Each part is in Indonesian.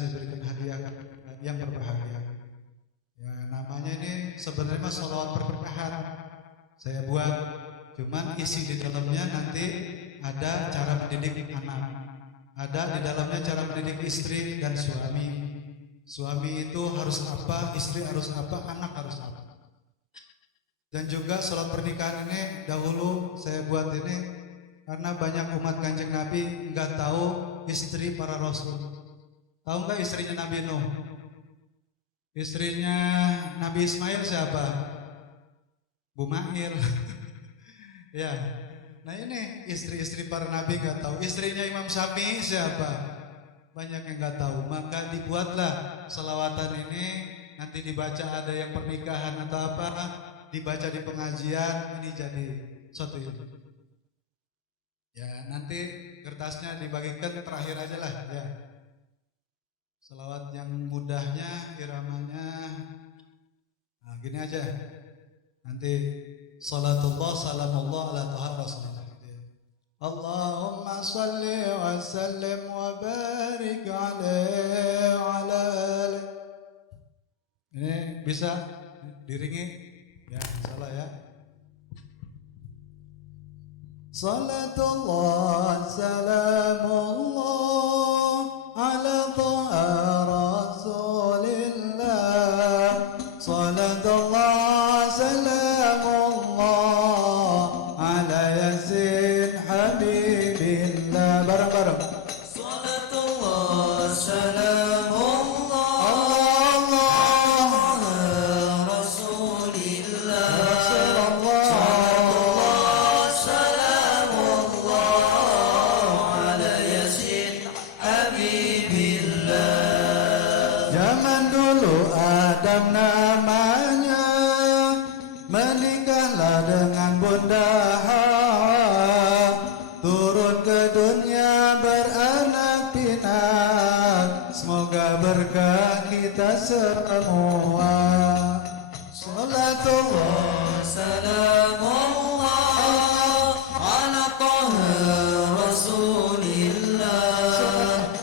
saya berikan hadiah yang berbahagia. Ya, namanya ini sebenarnya sholawat pernikahan saya buat, cuman isi di dalamnya nanti ada cara mendidik anak, ada di dalamnya cara mendidik istri dan suami. Suami itu harus apa, istri harus apa, anak harus apa. Dan juga sholat pernikahan ini dahulu saya buat ini karena banyak umat Kanjeng Nabi nggak tahu istri para rasul. Tahu nggak istrinya Nabi Nuh? Istrinya Nabi Ismail siapa? Bu Mail. Ya. Nah ini istri-istri para nabi nggak tahu. Istrinya Imam Syafi'i siapa? Banyak yang nggak tahu. Maka dibuatlah selawatan ini. Nanti dibaca ada yang pernikahan atau apa, dibaca di pengajian. Ini jadi suatu itu. Ya nanti kertasnya dibagikan terakhir aja lah ya. Selawat yang mudahnya, iramanya, nah gini aja. Nanti salatullah, salamullah ala taha rasulillah. Allahumma salli wa sallim wa barik alaihi ala alihi. Ini bisa diringi ya, insyaallah ya. Salatullah, salamullah ala taha rasulillah. Salatullah, salamullah ala yasin habibillah. Bareng-bareng. Salatullah, salamullah ala rasulillah. Salatullah, salamullah ala yasin habibillah. Zaman dulu Adam namanya, menikahlah dengan Bunda Hawa, turun ke dunia beranak pinak, semoga berkah kita semua. Salatullah, salamullah ala taha rasulillah.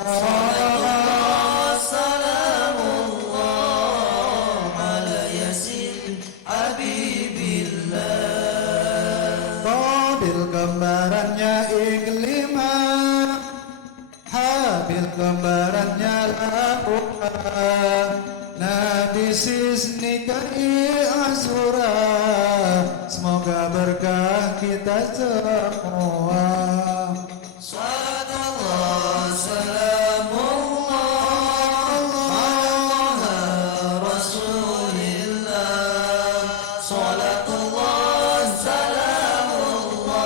Salatullah, salamullah ala yasin habibillah. Qabil kembarannya Iklimah, Habil kembarannya Labuah, Nabi Sis nikahi Azura, semoga berkah kita semua. Salatullah, salamullah ala rasulillah. Salatullah, salamullah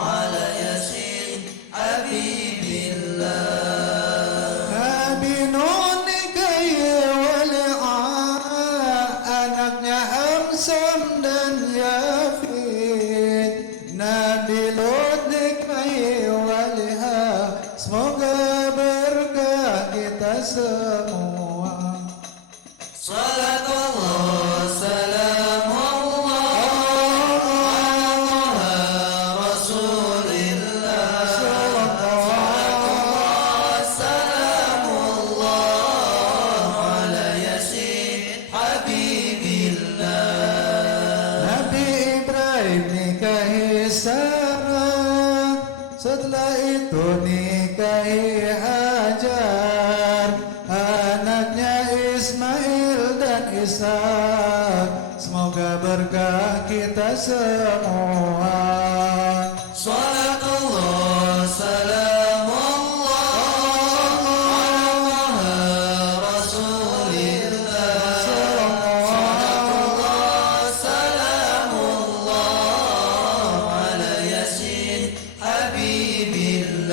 ala yasin habibillah. Nabi Nuh nikahi Wali'ah, anaknya Hamsam dan Yafid. Nabi Lut nikahi Wali'ah, semoga berkah kita semua. Salatullah, salamullah ala rasulillah. Salatullah, salamullah ala yasin habibillah. Nabi Ibrahim nikahi Sarah, setelah itu nikahi Hajar, anaknya Ismail dan Ishak, semoga berkah kita semua. Salatullah, salamullah ala rasulillah. Salatullah, salamullah ala yasin habibillah.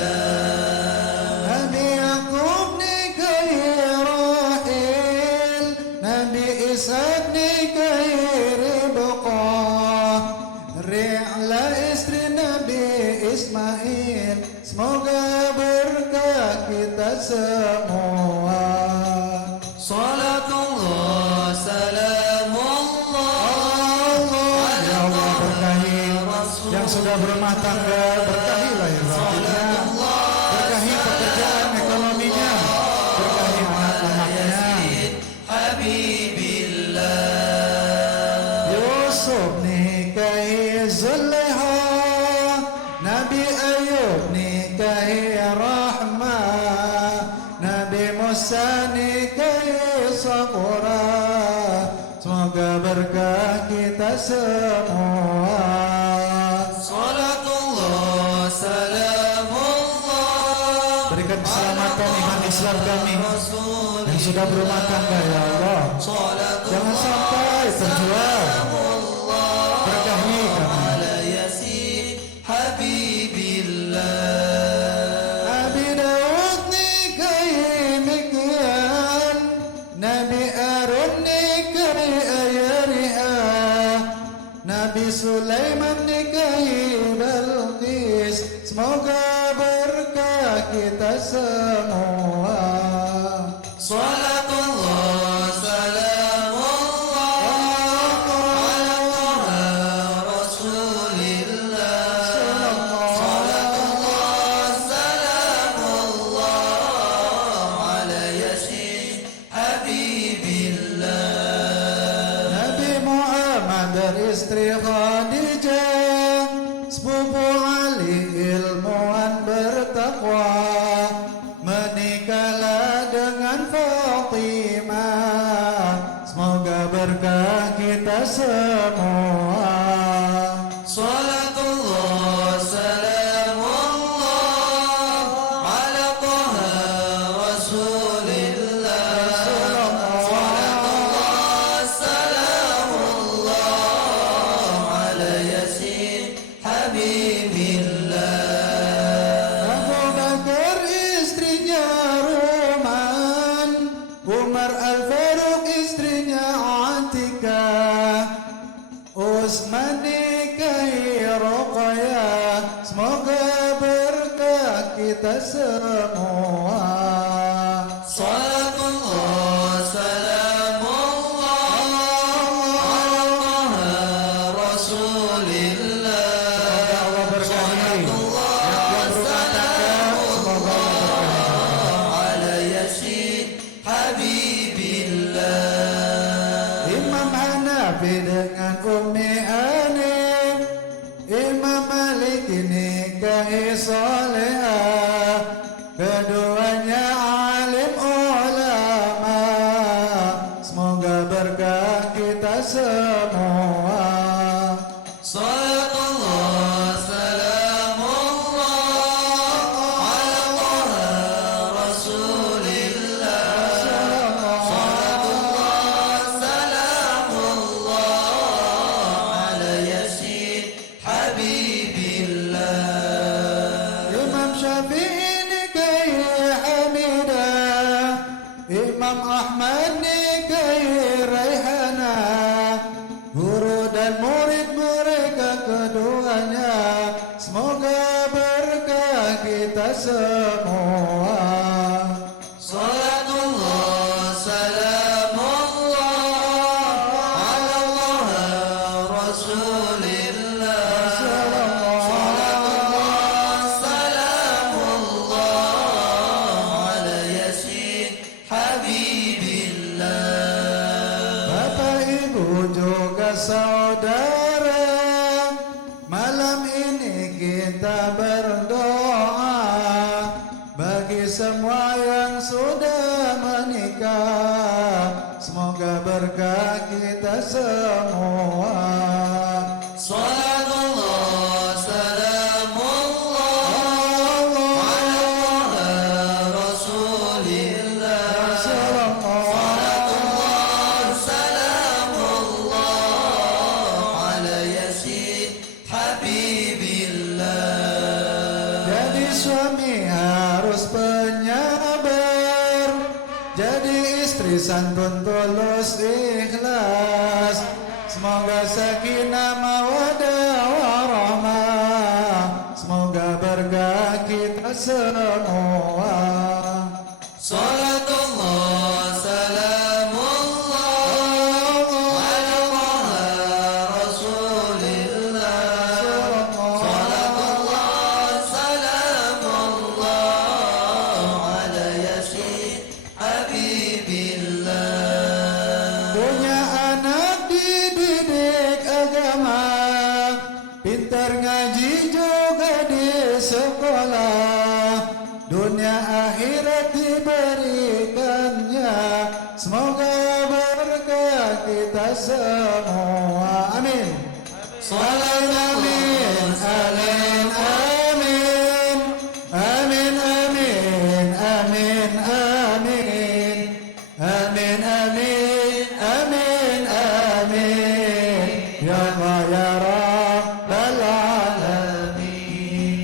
Nabi Yakub nikahi Rahil, Nabi Ishak nikahi Ribqah, Ri'la istri Nabi Ismail, semoga berkah kita semua. Salatullah, salamullah ya Allah, berkahi yang sudah berumah tangga, berkahi lahir batinnya, berkahi pekerjaan ekonominya, berkahi ahsani kaisabura. Semoga berkah kita semua. Salatullah salamullah. Berikan keselamatan iman Islam kami yang sudah berumah tangga ya Allah. Jangan sampai terjual. Berkahi kami. ala yasin habibillah. Nabi Daud nikahi mikian, Nabi Arun nikahi Ayariha, Nabi Sulaiman nikahi Balqis. Semoga berkah kita semua. Salatullah salamullah ala taha rasulillah. Salatullah salamullah ala yasin habibillah. Nabi Muhammad beristri Khadijah, sepupu Ali ilmuwan bertakwa, menikahlah dengan Fatimah. Semoga berkah kita semua. Salatullah salamullah ala taha rasulillah. Salatullah salamullah ala yasin habibillah. Abu Bakar istrinya Ruman, Umar Al-Faruq istrinya Atikah, Utsman nikahi Ruqayyah. Semoga berkah kita semua. Salatullah salamullah ala taha rasulillah. Allah berkahi yang berumah tangga, semoga Allah berkahi. ala yasin habibillah. Imam Hanafi dengan Ummi Hanif, Imam Malik nikahi Salihah, keduanya alim ulama. Semoga berkah kita semua. Salatullah salamullah ala taha rasulillah. Salatullah salamullah ala yasin habibillah. Imam Syafi'i nikahi Hamidah, Imam Ahmad nikahi Raihana, guru dan murid mereka keduanya. Semoga berkah kita semua. Salatullah salamullah ala taha rasulillah. Salatullah salamullah ala yasin habibillah. Bapak Ibu juga saudara, malam ini kita berdoa bagi semua yang sudah menikah. Semoga berkah kita semua. Salatullah salamullah ala taha rasulillah. Salatullah salamullah ala yasin habibillah. Jadi suami harus penyabar, jadi istri santun tulus ikhlas. Semoga sakinah mawaddah warahmah. Semoga berkah kita semua. Salatullah salamullah ala taha rasulillah. Salatullah salamullah ala yasin habibillah. Punya anak dididik agama, pintar ngaji juga di sekolah, dunia akhir semoga berkah kita semua. Amin. Amin, amin, amin, amin, amin, amin, amin, amin, amin, amin, amin, amin, ya Allah ya Rabbal alamin.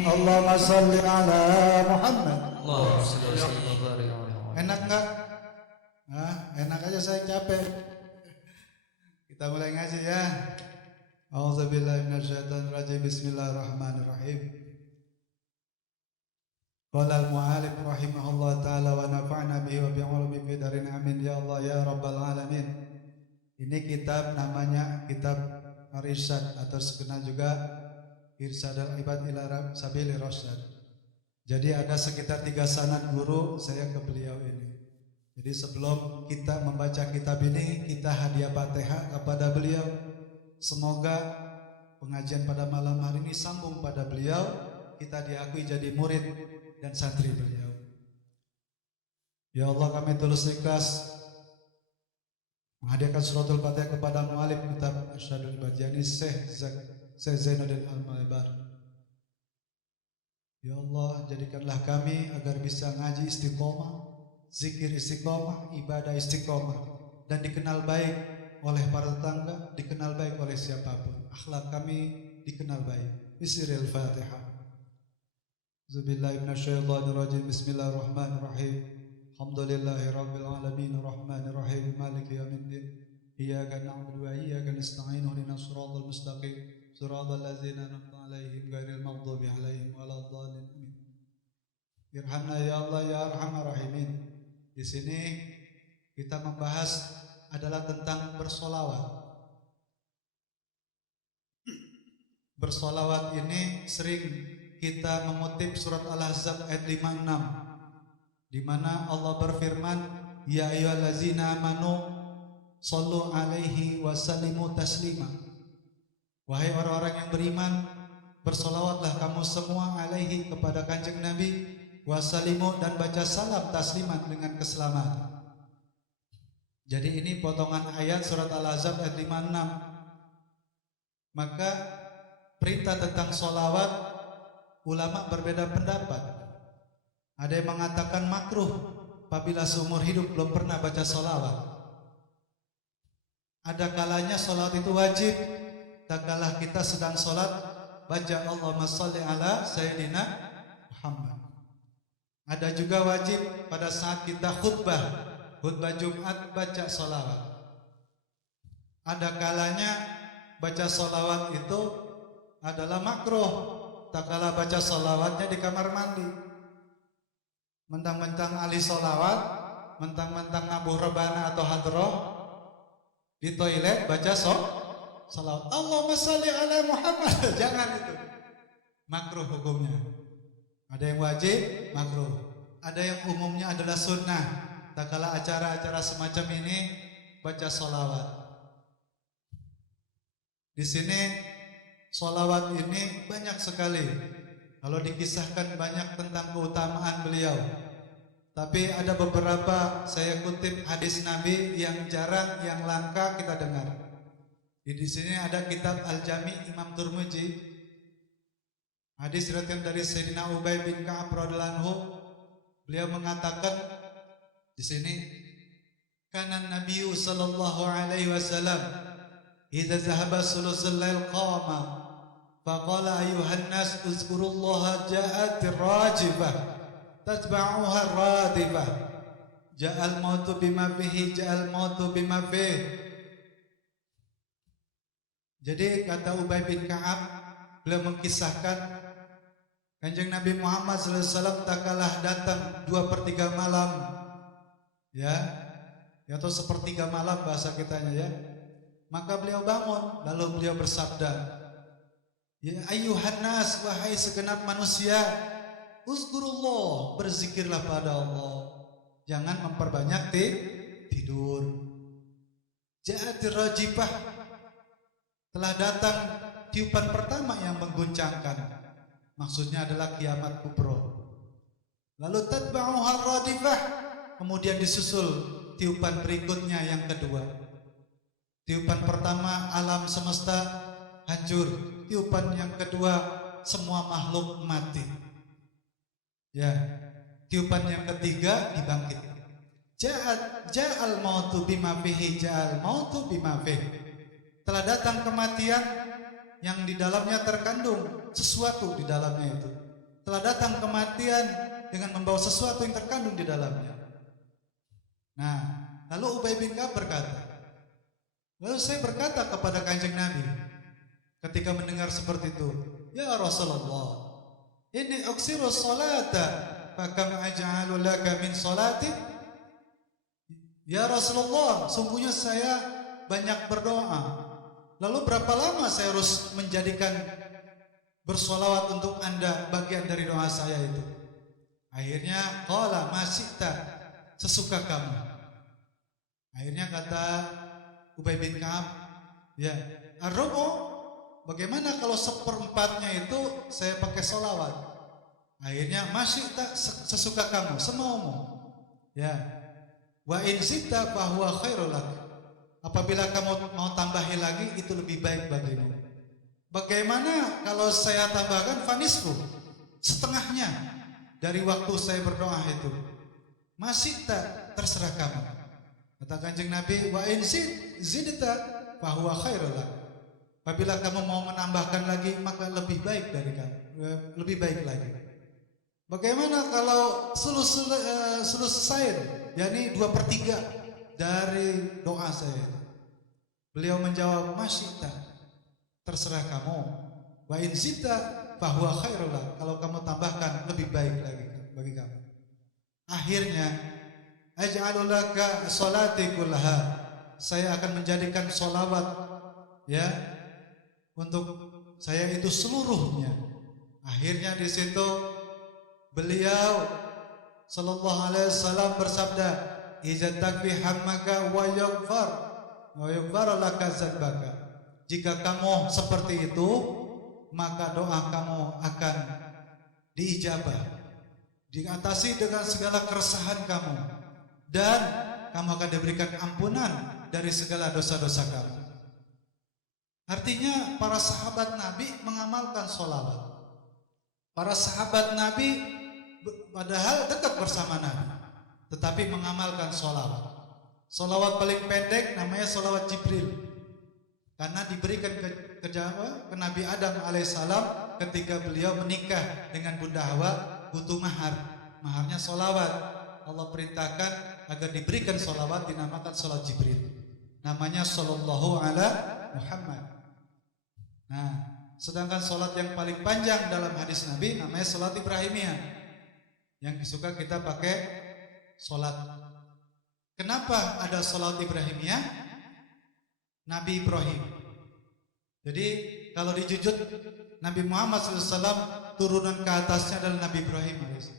Allahumma salli ala Muhammad. Allahumma shalli wa sallim wa barik alaihi. Enak nggak? Nah, enak aja, saya capek. Kita mulai ngaji ya. A'udzubillahi minasyaitonir rajim. Bismillahirrahmanirrahim. Qala al-mu'allif rahimahullah ta'ala wa nafa'na bihi wa bi'ulumi fi darin amin ya Allah ya rabbal alamin. Ini kitab namanya kitab Ar-Irsyad atau sekenal juga Irsyadul Ibad ila Sabilir Rasyad. Jadi ada sekitar 3 sanad guru saya ke beliau ini. Jadi sebelum kita membaca kitab ini, kita hadiah Fatihah kepada beliau. Semoga pengajian pada malam hari ini sambung pada beliau, kita diakui jadi murid dan santri beliau. Ya Allah, kami tulus ikhlas menghadiahkan suratul Fatihah kepada mu'alif kitab Irsyadul Ibad, yakni Syekh Zainuddin Al-Malibar. Ya Allah, jadikanlah kami agar bisa ngaji istiqomah, zikir istiqomah, ibadah istiqomah, dan dikenal baik oleh para tetangga, dikenal baik oleh siapapun. Akhlak kami dikenal baik. Bismillahil Fatihah. Zubillahi minasyaitonir rajim. Bismillahirrahmanirrahim. Alhamdulillahi rabbil alamin arrahmanir rahim maliki yaumiddin. Iyyaka na'budu wa iyyaka nasta'in ihdinas siratal mustaqim siratal ladzina an'amta 'alaihim ghairil maghdubi 'alaihim waladdallin. Amin. Irhamna ya Allah ya arhamar rahimin. Di sini kita membahas adalah tentang bersolawat. Bersolawat ini sering kita mengutip surat Al-Ahzab ayat 56, di mana Allah berfirman, ya ayyuhallazina amanu shallu alaihi wa sallimu taslima. Wahai orang-orang yang beriman, bersolawatlah kamu semua alaihi kepada Kanjeng Nabi, wa sallimu dan baca salam tasliman dengan keselamatan. Jadi ini potongan ayat surat Al-Ahzab ayat 56. Maka perintah tentang sholawat, ulama berbeda pendapat. Ada yang mengatakan makruh apabila seumur hidup belum pernah baca sholawat. Ada kalanya sholawat itu wajib. Tak kalah kita sedang sholat, baca Allahumma sholli ala Sayyidina Muhammad. Ada juga wajib pada saat kita khutbah Jumat baca sholawat. Ada kalanya baca sholawat itu adalah makruh. Tak kalah baca sholawatnya di kamar mandi. Mentang-mentang ahli sholawat, mentang-mentang ngabuh rebana atau hadroh, di toilet baca sholawat. Allahumma sholli ala Muhammad. Jangan itu. Makruh hukumnya. Ada yang wajib, makruh. Ada yang umumnya adalah sunnah. Tak kala acara-acara semacam ini baca sholawat. Di sini sholawat ini banyak sekali. Kalau dikisahkan banyak tentang keutamaan beliau. Tapi ada beberapa saya kutip hadis Nabi yang jarang, yang langka kita dengar. Di sini ada kitab Al-Jami Imam Turmuji. Hadis riwayat dari Sayyidina Ubay bin Ka'ab radhiyallahu anhu. Beliau mengatakan di sini, kana Nabi sallallahu alaihi wasallam idza zahaba sulusul lail qama faqala ayuhan nas uzkurullaha ja'atir rajifah tatba'uha radifah ja'al mautu bima fihi ja'al mautu bima fihi. Jadi kata Ubay bin Ka'ab, beliau mengkisahkan Kanjeng Nabi Muhammad SAW tak kalah datang 2/3 malam, ya atau 1/3 malam bahasa kitanya ya. Maka beliau bangun, lalu beliau bersabda, ya ayyuhan nas, wahai segenap manusia, uzkurullah, berzikirlah pada Allah, jangan memperbanyak tidur. Ja'atir rajifah, telah datang tiupan pertama yang mengguncangkan. Maksudnya adalah kiamat kubro. Lalu tatba'uha radifah, kemudian disusul tiupan berikutnya yang kedua. Tiupan pertama alam semesta hancur, tiupan yang kedua semua makhluk mati. Ya, tiupan yang ketiga dibangkit. Ja'al mautu bima fihi ja'al mautu bima fihi. Telah datang kematian yang di dalamnya terkandung sesuatu di dalamnya itu. Telah datang kematian dengan membawa sesuatu yang terkandung di dalamnya. Nah, lalu Ubay bin Ka'ab berkata, lalu saya berkata kepada Kanjeng Nabi ketika mendengar seperti itu, ya Rasulullah, inni uksiru salata fakam aj'alu laka min salati. Ya Rasulullah, sungguhnya saya banyak berdoa. Lalu berapa lama saya harus menjadikan bersolawat untuk Anda bagian dari doa saya itu? Akhirnya qala ma syi'ta, sesuka kamu. Akhirnya kata Ubay bin Ka'ab, ya, ar-rubu, bagaimana kalau seperempatnya itu saya pakai solawat? Akhirnya ma syi'ta, sesuka kamu, semaumu. Ya, wa in syi'ta fahuwa khairul lak. Apabila kamu mau tambahin lagi, itu lebih baik bagimu. Bagaimana kalau saya tambahkan fanisku, setengahnya dari waktu saya berdoa itu? Masih tak, terserah kamu. Kata Kanjeng Nabi, wa in zidta fahuwa khairul lak. Apabila kamu mau menambahkan lagi, maka lebih baik dari kamu, lebih baik lagi. Bagaimana kalau selesai, yakni 2/3 dari doa saya? Beliau menjawab, masyita, terserah kamu. Wa in zidta fahuwa khairul lak. Kalau kamu tambahkan, lebih baik lagi bagi kamu. Akhirnya, aj'alu laka sholati kullaha. Saya akan menjadikan sholawat, ya, untuk saya itu seluruhnya. Akhirnya di situ beliau sallallahu alaihi wasallam bersabda, "Idza takfi hammaka wa yaghfar laka dzanbaka." Jika kamu seperti itu, maka doa kamu akan diijabah, diatasi dengan segala keresahan kamu, dan kamu akan diberikan ampunan dari segala dosa-dosa kamu. Artinya para sahabat Nabi mengamalkan sholawat. Para sahabat Nabi padahal dekat bersama Nabi, tetapi mengamalkan sholawat. Sholawat paling pendek namanya sholawat Jibril, karena diberikan ke Nabi Adam alaihissalam ketika beliau menikah dengan Bunda Hawa, butuh mahar. Maharnya sholawat. Allah perintahkan agar diberikan sholawat, dinamakan sholat Jibril. Namanya sallallahu ala Muhammad. Nah, sedangkan sholat yang paling panjang dalam hadis Nabi namanya sholat Ibrahimiyah, yang suka kita pakai sholat. Kenapa ada sholat Ibrahimiyah? Nabi Ibrahim. Jadi kalau dijujut Nabi Muhammad SAW, turunan ke atasnya adalah Nabi Ibrahim AS.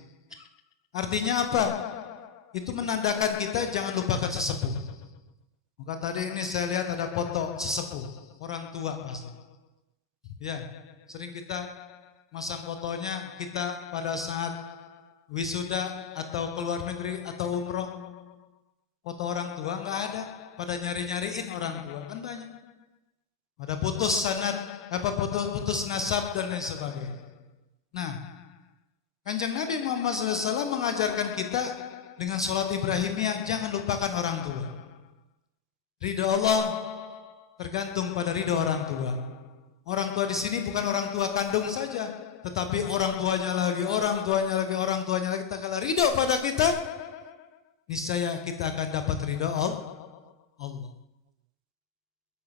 Artinya apa? Itu menandakan kita jangan lupakan sesepuh. Maka tadi ini saya lihat ada foto sesepuh, orang tua pasti. Ya, sering kita masang fotonya kita pada saat wisuda atau keluar negeri atau umroh. Foto orang tua nggak ada, pada nyari-nyariin orang tua kan banyak. Pada putus sanad, putus nasab dan lain sebagainya. Nah, Kanjeng Nabi Muhammad SAW mengajarkan kita dengan sholat Ibrahimiyah, jangan lupakan orang tua. Ridho Allah tergantung pada ridho orang tua. Orang tua di sini bukan orang tua kandung saja, tetapi orang tuanya lagi, orang tuanya lagi, orang tuanya lagi. Tak kalah ridho pada kita, niscaya kita akan dapat ridho Allah.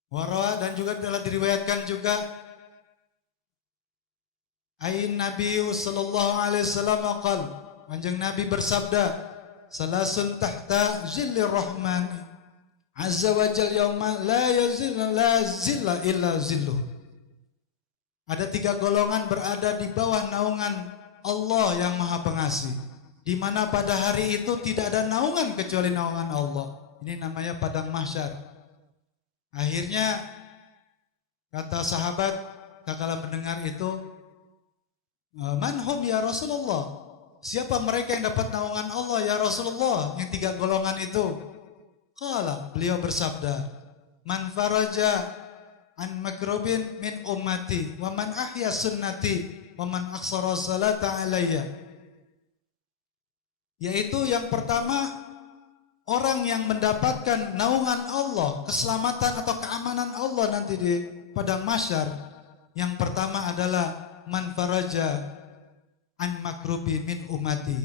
Warawa, dan juga telah diriwayatkan juga, Ain Nabi sallallahu alaihi wasallam qala, Kanjeng Nabi bersabda, salasun tahta zillir rahman azza wa jalla yauma la zilla illa zilluh. Ada 3 golongan berada di bawah naungan Allah yang Maha Pengasih, di mana pada hari itu tidak ada naungan kecuali naungan Allah. Ini namanya padang mahsyar. Akhirnya kata sahabat tatkala mendengar itu, manhum ya Rasulullah? Siapa mereka yang dapat naungan Allah ya Rasulullah? Yang 3 golongan itu. Qala, beliau bersabda, man faraja an makrubin min ummati wa man ahya sunnati wa man aksara salata alayya. Yaitu yang pertama, orang yang mendapatkan naungan Allah, keselamatan atau keamanan Allah nanti di padang mahsyar. Yang pertama adalah man faraja an makrubi min ummati,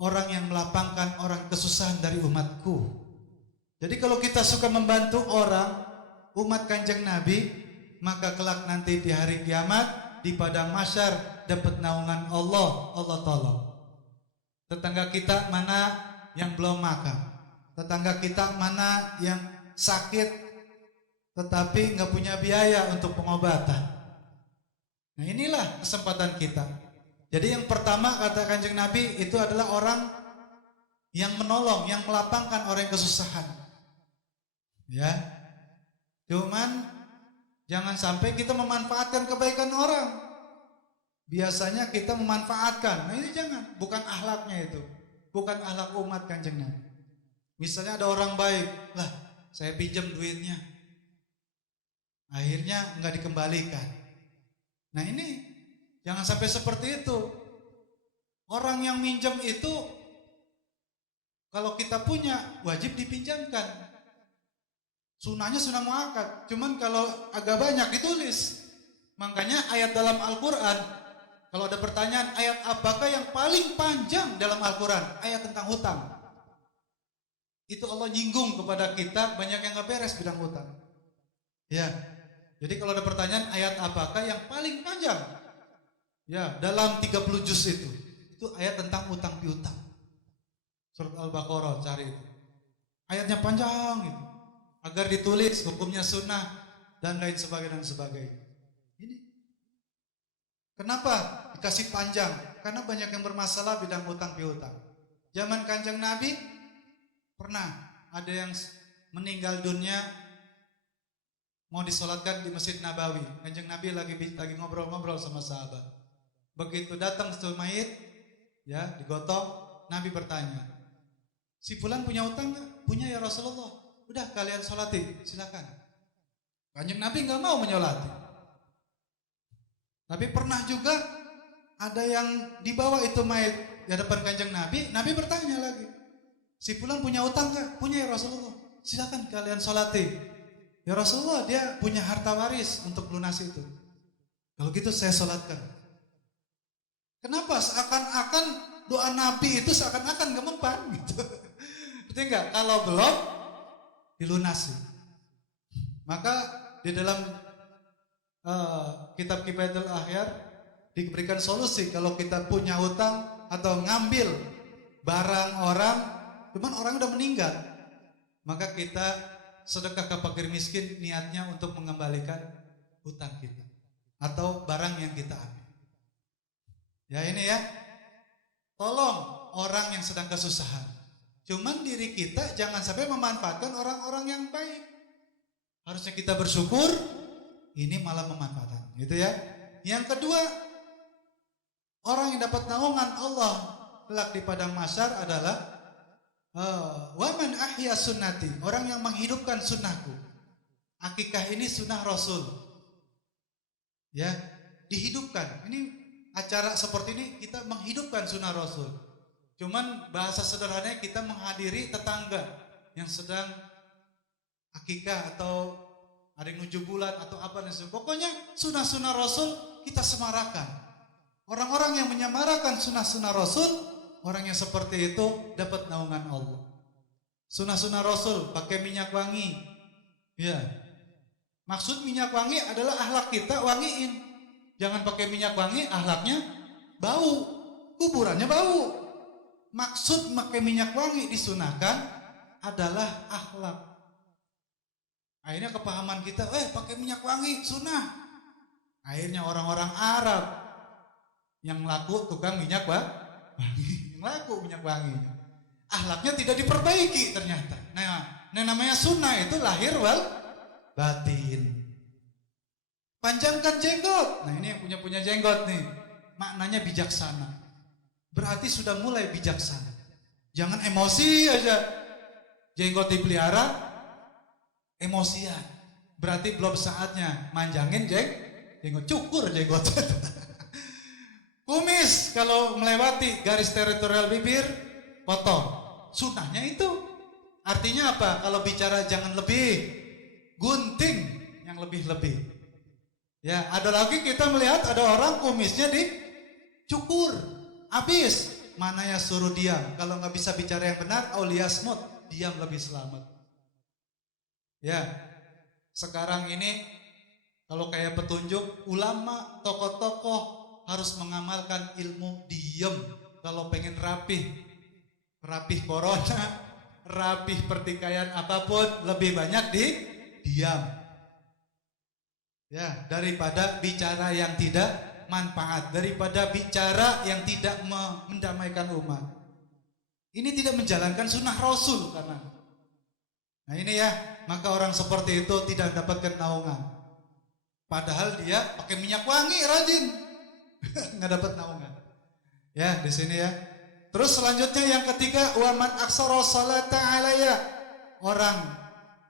orang yang melapangkan orang kesusahan dari umatku. Jadi kalau kita suka membantu orang, umat Kanjeng Nabi, maka kelak nanti di hari kiamat di padang mahsyar dapat naungan Allah, Allah tolong. Tetangga kita mana yang belum makan, tetangga kita mana yang sakit tetapi nggak punya biaya untuk pengobatan. Nah, inilah kesempatan kita. Jadi yang pertama kata Kanjeng Nabi itu adalah orang yang menolong, yang melapangkan orang yang kesusahan. Ya. Cuman jangan sampai kita memanfaatkan kebaikan orang. Biasanya kita memanfaatkan. Nah, ini jangan, bukan akhlaknya itu. Bukan akhlak umat Kanjeng Nabi. Misalnya ada orang baik, lah saya pinjam duitnya. Akhirnya enggak dikembalikan. Nah, ini jangan sampai seperti itu. Orang yang minjam itu kalau kita punya wajib dipinjamkan. Sunahnya sunah muakkad. Cuman kalau agak banyak ditulis. Makanya ayat dalam Al-Quran, kalau ada pertanyaan ayat apakah yang paling panjang dalam Al-Quran? Ayat tentang hutang. Itu Allah nyinggung kepada kita banyak yang gak beres bidang hutang. Ya. Jadi kalau ada pertanyaan ayat apakah yang paling panjang? Ya, dalam 30 juz itu ayat tentang utang piutang. Surat Al-Baqarah, cari itu. Ayatnya panjang itu. Agar ditulis hukumnya sunnah dan lain sebagainya. Ini. Kenapa dikasih panjang? Karena banyak yang bermasalah bidang utang piutang. Zaman Kanjeng Nabi pernah ada yang meninggal dunia mau disolatkan di Masjid Nabawi. Kanjeng Nabi lagi ngobrol-ngobrol sama sahabat. Begitu datang setelah mayit, ya digotong, Nabi bertanya, si fulan punya utang nggak? Punya ya Rasulullah. Udah kalian solati, silakan. Kanjeng Nabi nggak mau menyolati. Tapi pernah juga ada yang dibawa itu mayit di hadapan Kanjeng Nabi. Nabi bertanya lagi, si fulan punya utang nggak? Punya ya Rasulullah. Silakan kalian solati. Ya Rasulullah, dia punya harta waris untuk lunasi itu. Kalau gitu saya solatkan. Kenapa? Seakan-akan doa Nabi itu seakan-akan gak mempan gitu. Betul enggak? Kalau belum dilunasi. Maka di dalam kitab Kifayatul Akhyar diberikan solusi kalau kita punya hutang atau ngambil barang orang, cuman orang udah meninggal, maka kita sedekah ke fakir miskin niatnya untuk mengembalikan hutang kita atau barang yang kita ambil. Ya ini ya, tolong orang yang sedang kesusahan. Cuman diri kita jangan sampai memanfaatkan orang-orang yang baik. Harusnya kita bersyukur, ini malah memanfaatkan, gitu ya. Yang kedua, orang yang dapat naungan Allah kelak di padang mahsyar adalah waman ahya sunnati, orang yang menghidupkan sunnahku. Akikah ini sunnah Rasul. Ya, dihidupkan. Ini acara seperti ini kita menghidupkan sunnah Rasul. Cuman bahasa sederhananya kita menghadiri tetangga yang sedang akikah atau ada yang 7 bulan atau apa dan sebagainya. Pokoknya sunnah-sunnah Rasul kita semarakan. Orang-orang yang menyamarakan sunnah-sunnah Rasul, orang yang seperti itu dapat naungan Allah. Sunnah-sunnah Rasul pakai minyak wangi. Ya. Maksud minyak wangi adalah akhlak kita wangiin. Jangan pakai minyak wangi akhlaknya bau. Kuburannya bau. Maksud pakai minyak wangi disunahkan adalah akhlak. Akhirnya kepahaman kita, pakai minyak wangi sunnah. Akhirnya orang-orang Arab yang laku tukang minyak wangi, yang laku minyak wanginya, akhlaknya tidak diperbaiki ternyata. Nah namanya sunnah itu lahir wal batin. Panjangkan jenggot. Nah ini yang punya jenggot nih, maknanya bijaksana. Berarti sudah mulai bijaksana. Jangan emosi aja. Jenggot dipelihara, emosian. Berarti belum saatnya manjangin jenggot, cukur jenggot. Kumis kalau melewati garis teritorial bibir, potong. Sunnahnya itu. Artinya apa? Kalau bicara jangan lebih, gunting yang lebih-lebih. Ya, ada lagi kita melihat ada orang kumisnya dicukur, habis. Mana ya suruh diam. Kalau nggak bisa bicara yang benar, auliyasmut, diam lebih selamat. Ya, sekarang ini kalau kayak petunjuk ulama, tokoh-tokoh harus mengamalkan ilmu diam. Kalau pengen rapih corona, rapih pertikaian apapun, lebih banyak diam. Ya, daripada bicara yang tidak manfaat, daripada bicara yang tidak mendamaikan umat. Ini tidak menjalankan sunnah Rasul karena. Nah ini ya, maka orang seperti itu tidak mendapatkan naungan. Padahal dia pakai minyak wangi rajin, nggak dapat naungan. Ya di sini ya. Terus selanjutnya yang ketiga, waman aksara salata alayya, orang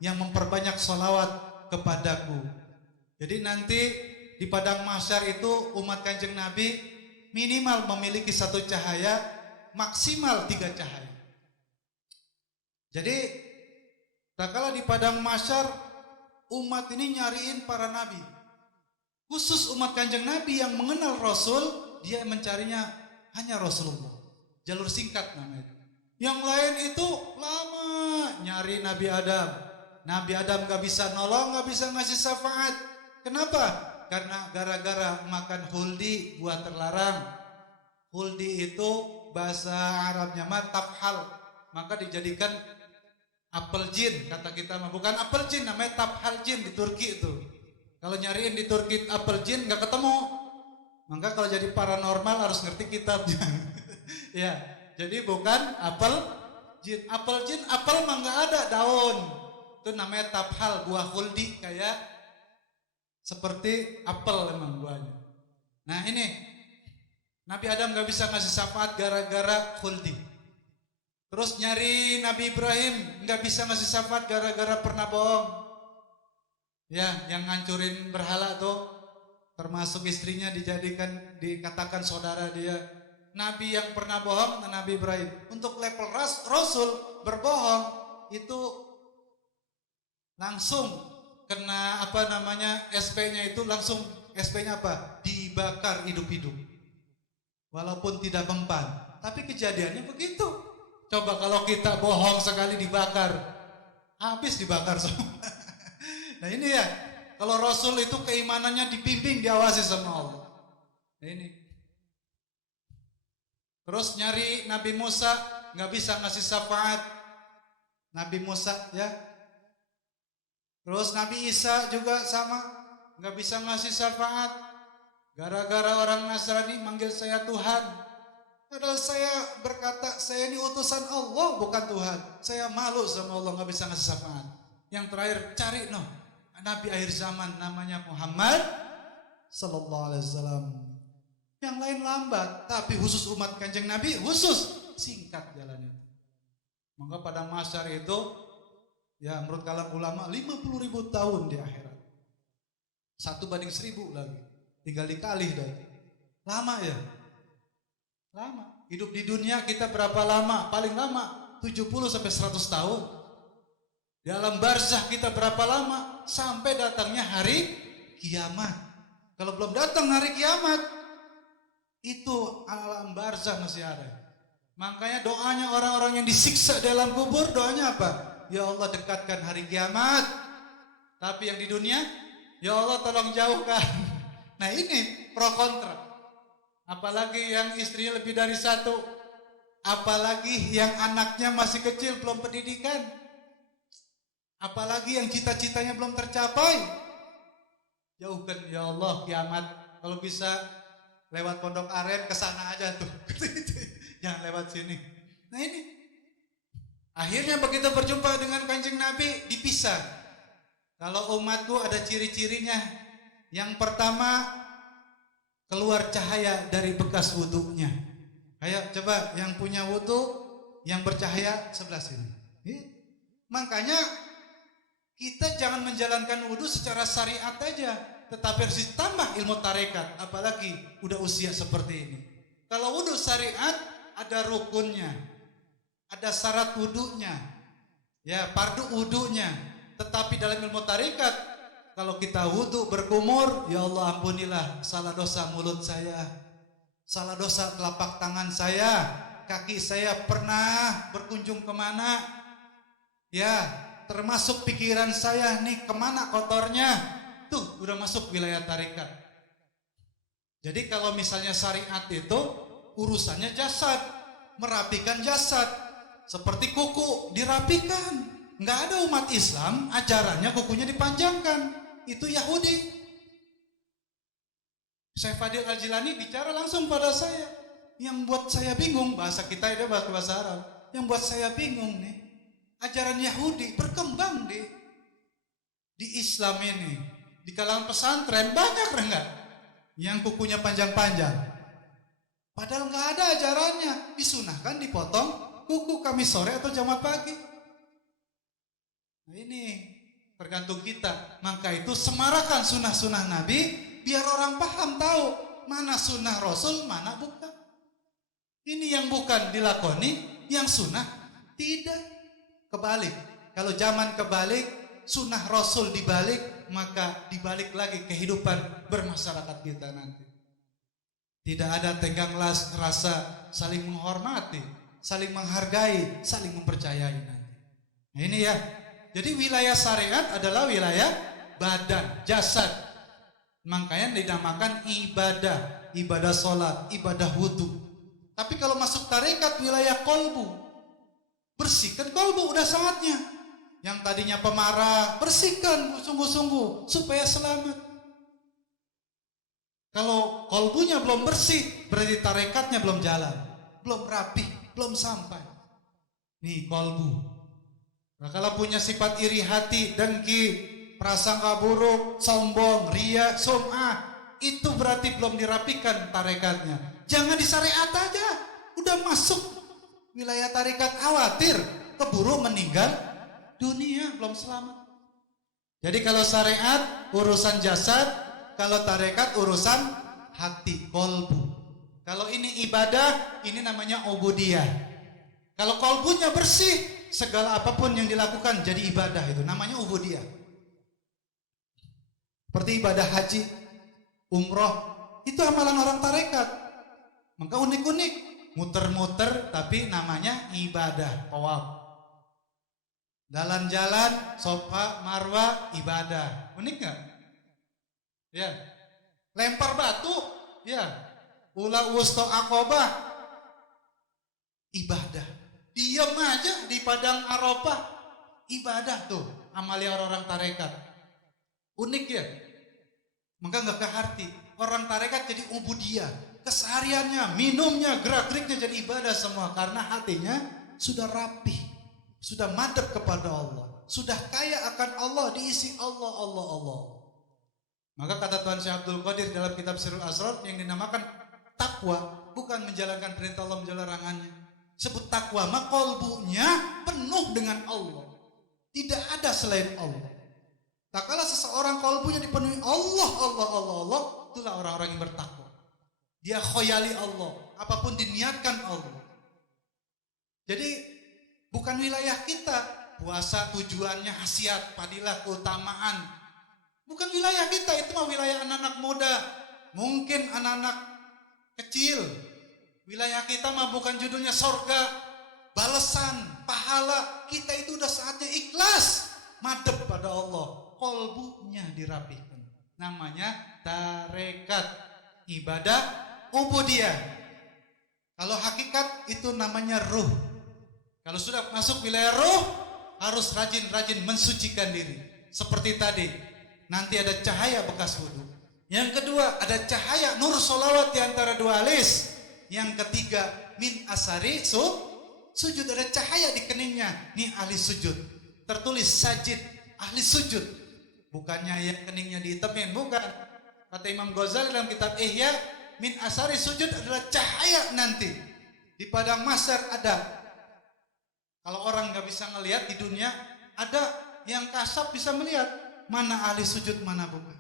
yang memperbanyak sholawat kepadaku. Jadi nanti di padang mahsyar itu umat Kanjeng Nabi minimal memiliki satu cahaya, maksimal 3 cahaya. Jadi tak kala di padang mahsyar umat ini nyariin para nabi. Khusus umat Kanjeng Nabi yang mengenal Rasul, dia mencarinya hanya Rasulullah. Jalur singkat namanya. Yang lain itu lama nyari Nabi Adam. Nabi Adam gak bisa nolong, gak bisa ngasih syafaat. Kenapa? Karena gara-gara makan huldi, buah terlarang. Huldi itu bahasa Arabnya mah tafhal, maka dijadikan apel jin, kata kita mah bukan apel jin, namanya tafhal jin di Turki itu. Kalau nyariin di Turki apel jin nggak ketemu, maka kalau jadi paranormal harus ngerti kitabnya. Ya, jadi bukan apel jin. Apel jin, apel mah nggak ada daun, itu namanya tafhal, buah huldi kayak seperti apel emang buahnya. Nah ini Nabi Adam gak bisa ngasih syafaat gara-gara khuldi. Terus nyari Nabi Ibrahim gak bisa ngasih syafaat gara-gara pernah bohong. Ya, yang ngancurin berhala tuh, termasuk istrinya dikatakan saudara dia. Nabi yang pernah bohong, Nabi Ibrahim. Untuk level Rasul berbohong itu langsung kena SP-nya itu langsung, SP-nya apa? Dibakar hidup-hidup. Walaupun tidak mempan, tapi kejadiannya begitu. Coba kalau kita bohong sekali dibakar, habis dibakar semua. Nah ini ya, kalau Rasul itu keimanannya dibimbing, diawasi sama Allah. Nah ini. Terus nyari Nabi Musa, nggak bisa ngasih syafaat. Nabi Musa ya. Terus Nabi Isa juga sama, nggak bisa ngasih syafaat. Gara-gara orang Nasrani manggil saya Tuhan. Padahal saya berkata, saya ini utusan Allah bukan Tuhan. Saya malu sama Allah, nggak bisa ngasih syafaat. Yang terakhir cari Nabi akhir zaman namanya Muhammad Sallallahu Alaihi Wasallam. Yang lain lambat, tapi khusus umat Kanjeng Nabi khusus singkat jalannya. Maka pada mahsyar itu, ya menurut kalangan ulama 50.000 tahun di akhirat. 1:1000 lagi. Tinggal dikali dah. Lama ya? Lama. Hidup di dunia kita berapa lama? Paling lama 70 sampai 100 tahun. Di alam barzah kita berapa lama? Sampai datangnya hari kiamat. Kalau belum datang hari kiamat, itu alam barzah masih ada. Makanya doanya orang-orang yang disiksa dalam kubur, doanya apa? Ya Allah dekatkan hari kiamat. Tapi yang di dunia, ya Allah tolong jauhkan. Nah ini pro kontra. Apalagi yang istrinya lebih dari satu, apalagi yang anaknya masih kecil belum pendidikan, apalagi yang cita-citanya belum tercapai. Jauhkan ya Allah kiamat. Kalau bisa lewat Pondok Aren ke sana aja tuh. Jangan lewat sini. Nah ini akhirnya begitu berjumpa dengan Kanjeng Nabi dipisah. Kalau umatku ada ciri-cirinya. Yang pertama, keluar cahaya dari bekas wudunya. Ayo coba yang punya wudu, yang bercahaya sebelah sini. Makanya kita jangan menjalankan wudhu secara syariat aja, tetapi harus ditambah ilmu tarekat, apalagi udah usia seperti ini. Kalau wudhu syariat ada rukunnya, ada syarat wudhunya, ya fardu wudhunya. Tetapi dalam ilmu tarekat, kalau kita wudhu berkumur, ya Allah ampunilah salah dosa mulut saya, salah dosa telapak tangan saya, kaki saya pernah berkunjung kemana, ya termasuk pikiran saya nih kemana kotornya, tuh udah masuk wilayah tarekat. Jadi kalau misalnya syariat itu urusannya jasad, merapikan jasad, seperti kuku dirapikan. Nggak ada umat Islam ajarannya kukunya dipanjangkan, itu Yahudi. Syekh Fadil Al-Jilani bicara langsung pada saya, yang buat saya bingung, bahasa kita itu bahasa Arab, yang buat saya bingung nih, ajaran Yahudi berkembang di Islam ini. Di kalangan pesantren banyak enggak yang kukunya panjang-panjang. Padahal nggak ada ajarannya. Disunahkan dipotong kuku Kamis sore atau Jumat pagi. Nah ini tergantung kita. Maka itu semarakan sunnah-sunnah Nabi biar orang paham tahu mana sunnah Rasul, mana bukan. Ini yang bukan dilakoni, yang sunnah tidak. Kebalik, kalau zaman kebalik, sunnah Rasul dibalik, maka dibalik lagi kehidupan bermasyarakat kita nanti. Tidak ada tenggang rasa saling menghormati, saling menghargai, saling mempercayai nanti. Nah ini ya, jadi wilayah syariat adalah wilayah badan, jasad. Makanya dinamakan ibadah, ibadah sholat, ibadah wudhu. Tapi kalau masuk tarekat wilayah kolbu, bersihkan kolbu, udah saatnya. Yang tadinya pemarah, bersihkan sungguh-sungguh supaya selamat. Kalau kolbunya belum bersih, berarti tarekatnya belum jalan, belum rapi, belum sampai. Nih kolbu. Nah, kalau punya sifat iri hati, dengki, prasangka buruk, sombong, ria, sum'ah, itu berarti belum dirapikan tarekatnya. Jangan di syariat aja, udah masuk wilayah tarekat, khawatir keburu meninggal dunia, belum selamat. Jadi kalau syariat urusan jasad, kalau tarekat urusan hati, kolbu. Kalau ini ibadah, ini namanya ubudiyah. Kalau kolbunya bersih, segala apapun yang dilakukan jadi ibadah, itu namanya ubudiyah. Seperti ibadah haji, umroh, itu amalan orang tarekat. Maka unik-unik, muter-muter tapi namanya ibadah, tawaf. Jalan-jalan, Safa, Marwah, ibadah. Unik gak? Ya. Lempar batu, ya. Ula wusto akobah, ibadah. Diam aja di padang Arafah, ibadah tuh, amalia orang-orang tarekat. Unik ya? Maka gak ke hati. Orang tarekat jadi ubudiyah. Kesehariannya, minumnya, gerak-geriknya jadi ibadah semua. Karena hatinya sudah rapi, sudah madep kepada Allah, sudah kaya akan Allah, diisi Allah, Allah, Allah. Maka kata Tuhan Syekh Abdul Qadir dalam kitab Sirrul Asrar yang dinamakan takwa, bukan menjalankan perintah Allah, menjalankan larangannya. Sebut takwa, maka kolbunya penuh dengan Allah, tidak ada selain Allah. Tak kala seseorang kolbunya dipenuhi Allah, Allah, Allah, Allah, itulah orang-orang yang bertakwa. Dia khoyali Allah, apapun diniatkan Allah. Jadi bukan wilayah kita. Puasa tujuannya khasiat, fadilah, keutamaan. Bukan wilayah kita, itu mah wilayah anak-anak muda. Mungkin anak-anak kecil. Wilayah kita mah bukan judulnya sorga, balasan, pahala. Kita itu udah saatnya ikhlas, madep pada Allah. Kolbunya dirapikan. Namanya tarekat, ibadah, ubudiyah. Kalau hakikat itu namanya ruh. Kalau sudah masuk wilayah ruh, harus rajin-rajin mensucikan diri. Seperti tadi, nanti ada cahaya bekas wudhu. Yang kedua, ada cahaya nur solawat di antara dua alis. Yang ketiga, min asari sujud, ada cahaya di keningnya. Nih ahli sujud. Tertulis sajid, ahli sujud. Bukannya yang keningnya dihitamin, bukan. Kata Imam Ghazali dalam kitab Ihya, min asari sujud adalah cahaya nanti. Di padang mahsyar ada. Kalau orang nggak bisa ngelihat di dunia, Ada yang kasab bisa melihat mana ahli sujud, mana bukan.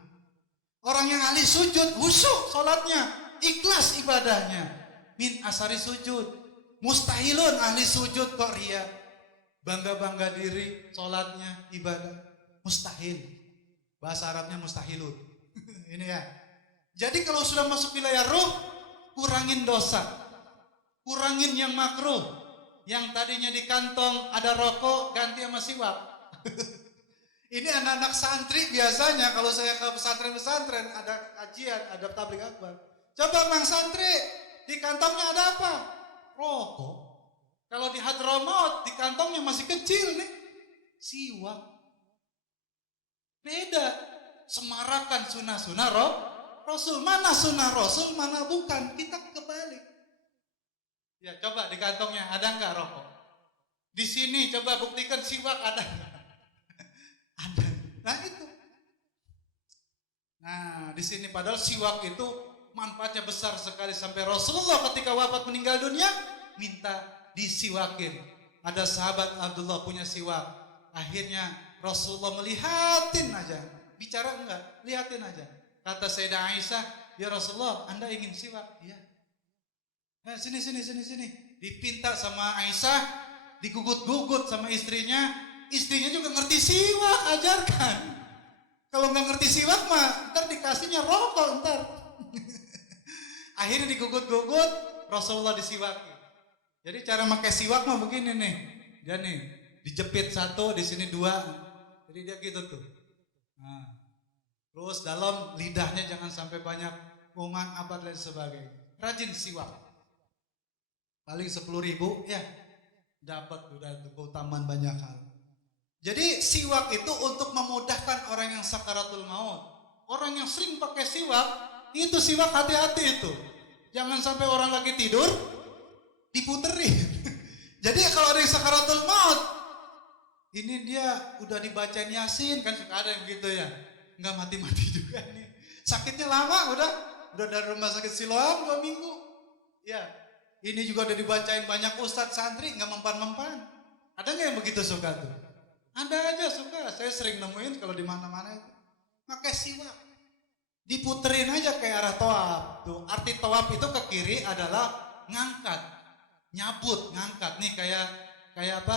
Orang yang ahli sujud khusyuk salatnya, ikhlas ibadahnya. Min asari sujud. Mustahilun ahli sujud kok ria. Bangga-bangga diri salatnya, ibadah. Mustahil. Bahasa Arabnya mustahilun. Ini ya. Jadi kalau sudah masuk wilayah ruh, kurangin dosa. Kurangin yang makruh. Yang tadinya di kantong ada rokok, ganti sama siwak. Ini anak-anak santri biasanya kalau saya ke pesantren-pesantren ada kajian, ada tabligh akbar. Coba Mang santri, di kantongnya ada apa? Rokok. Kalau di Hadramaut, di kantongnya masih kecil nih. Siwak. Beda. Semarakan sunnah-sunnah Rasul. Mana sunnah Rasul, mana bukan. Kita kebalik. Ya coba di kantongnya ada enggak rokok? Di sini coba buktikan siwak ada enggak? Ada. Nah itu. Nah di sini padahal siwak itu manfaatnya besar sekali sampai Rasulullah ketika wafat meninggal dunia minta disiwakin. Ada sahabat Abdullah punya siwak. Akhirnya Rasulullah melihatin aja. Bicara enggak? Lihatin aja. Kata Sayyidah Aisyah, ya Rasulullah, Anda ingin siwak? Iya. Nah, sini. Dipinta sama Aisyah, digugut-gugut sama istrinya. Istrinya juga ngerti siwak, ajarkan. Kalau nggak ngerti siwak mah, ntar dikasihnya rokok ntar. Akhirnya digugut-gugut, Rasulullah disiwaki. Jadi cara pakai siwak mah begini nih. Dia nih, dijepit satu, di sini dua. Jadi dia gitu tuh. Nah, terus dalam lidahnya jangan sampai banyak kuman, apa dan sebagainya. Rajin siwak. Paling 10.000 ya dapat udah keutamaan banyak hal. Jadi siwak itu untuk memudahkan orang yang sakaratul maut. Orang yang sering pakai siwak, itu siwak hati-hati itu. Jangan sampai orang lagi tidur diputerin. Jadi kalau ada yang sakaratul maut, ini dia udah dibacain Yasin, kan suka ada yang gitu ya. Enggak mati-mati juga nih. Sakitnya lama udah dari rumah sakit Siloam 2 minggu. Ya. Ini juga udah dibacain banyak ustadz santri, nggak mempan-mempan. Ada nggak yang begitu suka tuh? Ada aja suka. Saya sering nemuin kalau di mana-mana itu. Pakai siwak. Diputerin aja kayak arah toab. Tuh, arti toab itu ke kiri adalah ngangkat, nyabut, ngangkat. Nih kayak apa?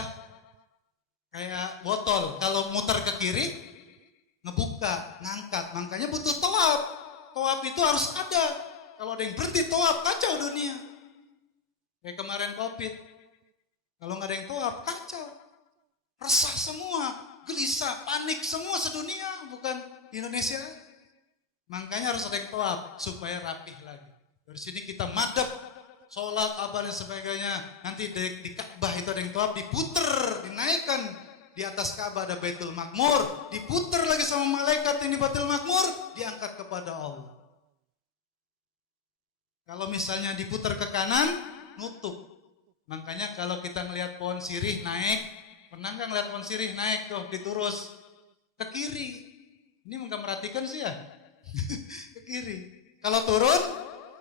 Kayak botol. Kalau muter ke kiri, ngebuka, ngangkat. Makanya butuh toab. Toab itu harus ada. Kalau ada yang berhenti toab, kacau dunia. Kayak kemarin COVID, kalau nggak ada yang toab, kacau, resah semua, gelisah, panik semua sedunia, bukan di Indonesia. Makanya harus ada yang toab supaya rapih lagi. Dari sini kita madep, sholat, apa dan sebagainya. Nanti di Ka'bah itu ada yang toab, diputer, dinaikkan di atas Ka'bah ada Baitul Makmur, diputer lagi sama malaikat ini Baitul Makmur, diangkat kepada Allah. Kalau misalnya diputer ke kanan, nutup. Makanya kalau kita ngelihat pohon sirih naik, pernah nggak ngelihat pohon sirih naik tuh diturus ke kiri? Ini nggak merhatikan sih ya, ke kiri. Kalau turun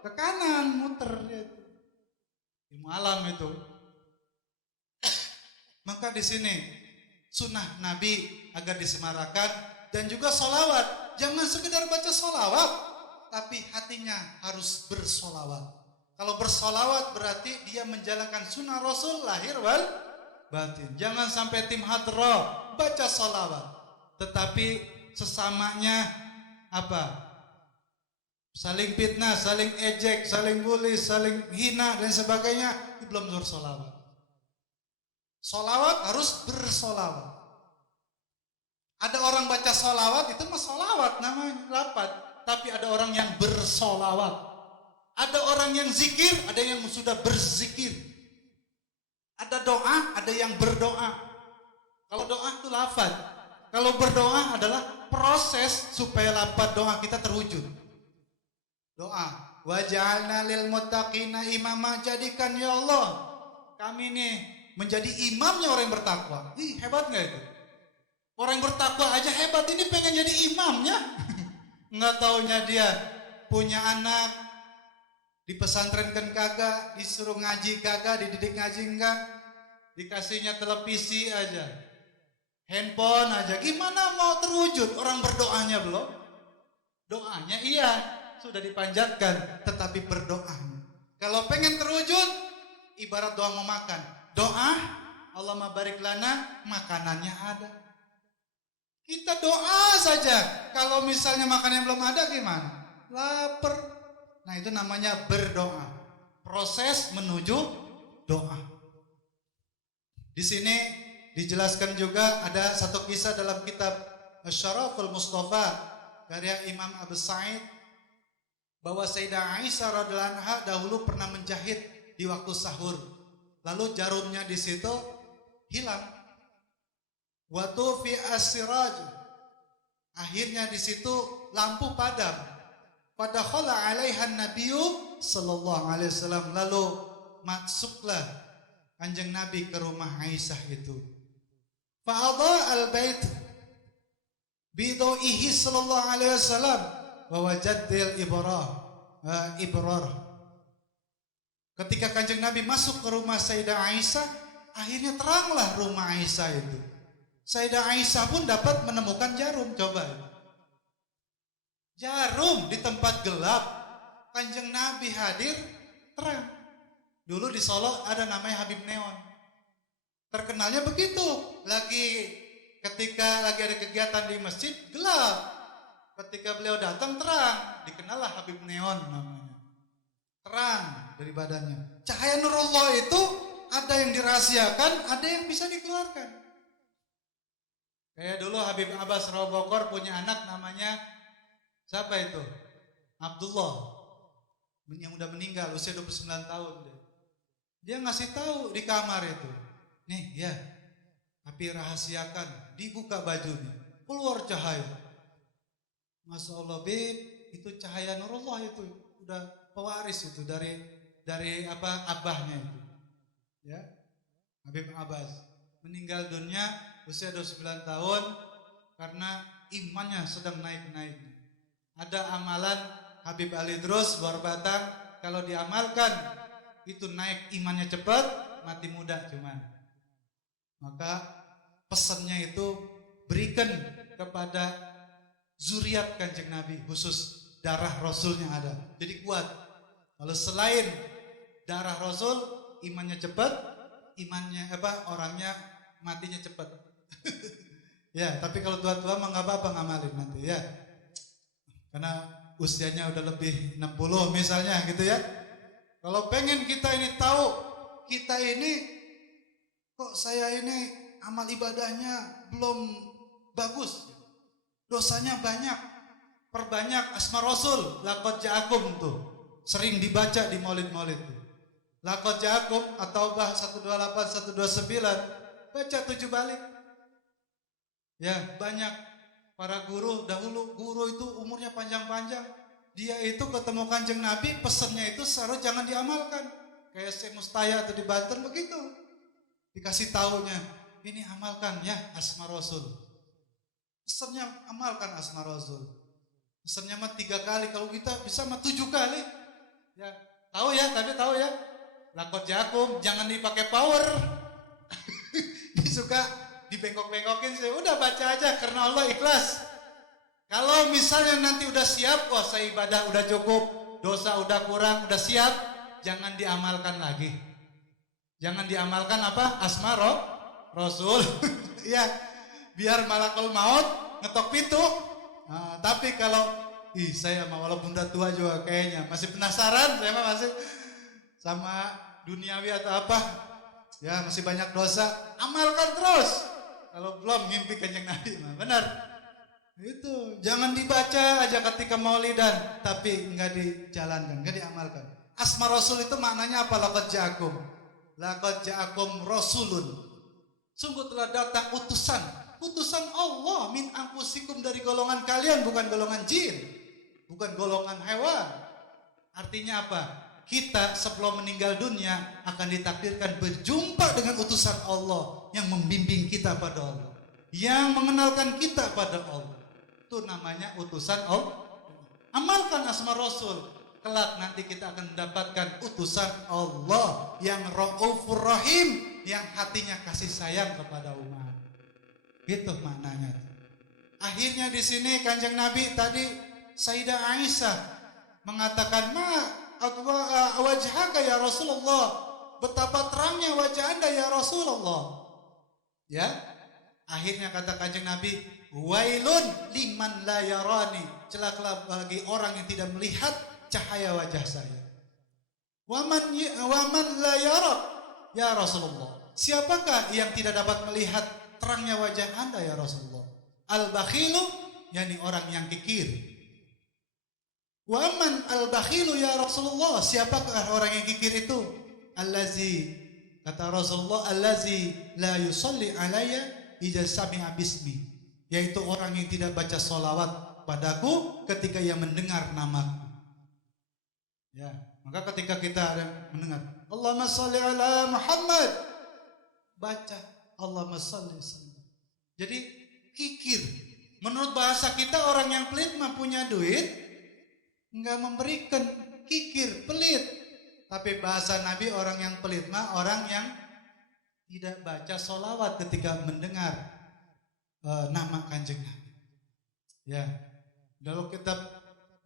ke kanan, muter dia. Ilmu alam itu. Maka di sini sunnah Nabi agar disemarakan dan juga sholawat. Jangan sekedar baca sholawat, tapi hatinya harus bersolawat. Kalau bersolawat berarti dia menjalankan sunnah Rasul lahir wal batin. Jangan sampai tim hadroh baca solawat, tetapi sesamanya apa? Saling fitnah, saling ejek, saling bully, saling hina dan sebagainya. Itu belum bersolawat. Solawat harus bersolawat. Ada orang baca solawat itu mah solawat namanya rapat, tapi ada orang yang bersolawat. Ada orang yang zikir, ada yang sudah berzikir. Ada doa, ada yang berdoa. Kalau doa itu lafaz. Kalau berdoa adalah proses supaya lafaz doa kita terwujud. Doa. Waj'alna lil muttaqina imama, jadikan ya Allah kami nih menjadi imamnya orang yang bertakwa. Ih, hebat enggak itu? Orang yang bertakwa aja hebat, ini pengen jadi imamnya. Enggak taunya dia punya anak, dipesantrenkan kagak, disuruh ngaji kagak, dididik ngaji enggak, dikasihnya televisi aja. Handphone aja gimana mau terwujud, orang berdoanya belum. Doanya iya sudah dipanjatkan, tetapi berdoanya. Kalau pengen terwujud, ibarat doa mau makan. Doa, Allahumma barik lana, makanannya ada. Kita doa saja. Kalau misalnya makanannya belum ada gimana? Lapar. Nah itu namanya berdoa. Proses menuju doa. Di sini dijelaskan juga ada satu kisah dalam kitab Asy-Syaraful Mustafa karya Imam Abu Sa'id bahwa Sayyidah Aisyah radhiyallahu anha dahulu pernah menjahit di waktu sahur. Lalu jarumnya di situ hilang. Waktu fi as-siraj. Akhirnya di situ lampu padam. Padakhala 'alaiha an-nabiyyu sallallahu alaihi wasallam. Lalu masuklah Kanjeng Nabi ke rumah Aisyah itu. Fa'adha al-bait bidoihi sallallahu alaihi wasallam wa wajadil ibrar. Ketika Kanjeng Nabi masuk ke rumah Sayyidah Aisyah, akhirnya teranglah rumah Aisyah itu. Sayyidah Aisyah pun dapat menemukan jarum. Coba jarum di tempat gelap, Kanjeng Nabi hadir terang. Dulu di Solo ada namanya Habib Neon. Terkenalnya begitu. Ketika lagi ada kegiatan di masjid gelap. Ketika beliau datang terang. Dikenallah Habib Neon namanya. Terang dari badannya. Cahaya Nurullah itu ada yang dirahasiakan, ada yang bisa dikeluarkan. Kayak dulu Habib Abbas Robokor punya anak namanya siapa itu? Abdullah. Yang udah meninggal usia 29 tahun deh. Dia ngasih tahu di kamar itu. Nih ya, tapi rahasiakan, dibuka bajunya, keluar cahaya. Masya Allah Bib, itu cahaya Nurullah itu udah pewaris itu dari abahnya itu. Ya, Habib Abbas meninggal dunia usia 29 tahun karena imannya sedang naik-naiknya. Ada amalan Habib Ali Drus Bor Batang, kalau diamalkan itu naik imannya cepat, mati muda cuman. Maka pesannya itu berikan kepada zuriat Kanjeng Nabi, khusus darah Rasulnya ada. Jadi kuat. Kalau selain darah Rasul, imannya cepat, orangnya matinya cepat. Ya, tapi kalau tua-tua mah nggak apa-apa ngamalin nanti ya. Karena usianya udah lebih 60 misalnya gitu ya. Kalau pengen kita ini tahu, kita ini kok saya ini amal ibadahnya belum bagus. Dosanya banyak. Perbanyak asma Rasul, laqad ja'akum tuh. Sering dibaca di maulid-maulid tuh. Laqad ja'akum atau bah 128 129 baca 7 balik. Ya, banyak para guru dahulu, guru itu umurnya panjang-panjang. Dia itu ketemu Kanjeng Nabi, pesannya itu seharusnya jangan diamalkan. Kayak Syekh Mustaya atau di Banten begitu. Dikasih taunya, ini amalkan ya asma Rasul. Pesannya amalkan asma Rasul. Pesannya mah 3 kali, kalau kita bisa mah 7 kali. Ya, tahu ya, tapi tahu ya. Laqad ja'akum, jangan dipakai power. Dia suka dibengkok-bengkokin sih. Udah baca aja karena Allah ikhlas. Kalau misalnya nanti udah siap, wah saya ibadah udah cukup, dosa udah kurang, udah siap, jangan diamalkan lagi. Jangan diamalkan apa? Asma Rasul. Ya, biar malakul maut ngetok pintu. Nah, tapi kalau saya mah walaupun udah tua juga kayaknya masih penasaran, saya mah masih sama duniawi atau apa. Ya, masih banyak dosa. Amalkan terus. Kalau belum mimpi Kanjeng Nabi mah benar. Itu jangan dibaca aja ketika maulidan, tapi enggak dijalankan, enggak diamalkan. Asma Rasul itu maknanya apa? Laqad ja'akum. Laqad ja'akum rasulun. Sungguh telah datang utusan. Utusan Allah min anfusikum, dari golongan kalian, bukan golongan jin, bukan golongan hewan. Artinya apa? Kita sebelum meninggal dunia akan ditakdirkan berjumpa dengan utusan Allah yang membimbing kita pada Allah, yang mengenalkan kita pada Allah. Itu namanya utusan Allah. Amalkan asma Rasul, kelak nanti kita akan mendapatkan utusan Allah yang Raufur Rahim, yang hatinya kasih sayang kepada umat. Gitu maknanya. Akhirnya di sini Kanjeng Nabi tadi Sayyidah Aisyah mengatakan, wajhaka ya Rasulullah, betapa terangnya wajah Anda ya Rasulullah. Ya, akhirnya kata Kanjeng Nabi, wailun liman la yarani, celaka bagi orang yang tidak melihat cahaya wajah saya. Waman la yara ya Rasulullah, siapakah yang tidak dapat melihat terangnya wajah Anda ya Rasulullah? Al-bakhilu, yakni orang yang kikir. Waman al-bakhilu ya Rasulullah, siapakah orang yang kikir itu? Allazi, kata Rasulullah, allazi la yusalli alayya idza sami'a bismi, yaitu orang yang tidak baca sholawat padaku ketika ia mendengar namaku. Ya, maka ketika kita mendengar Allahumma sholli ala Muhammad, baca Allahumma sholli. Jadi kikir. Menurut bahasa kita, orang yang pelit mah punya duit enggak memberikan, kikir, pelit. Tapi bahasa Nabi, orang yang pelit mah orang yang tidak baca sholawat ketika mendengar nama Kanjeng Nabi. Ya, dalam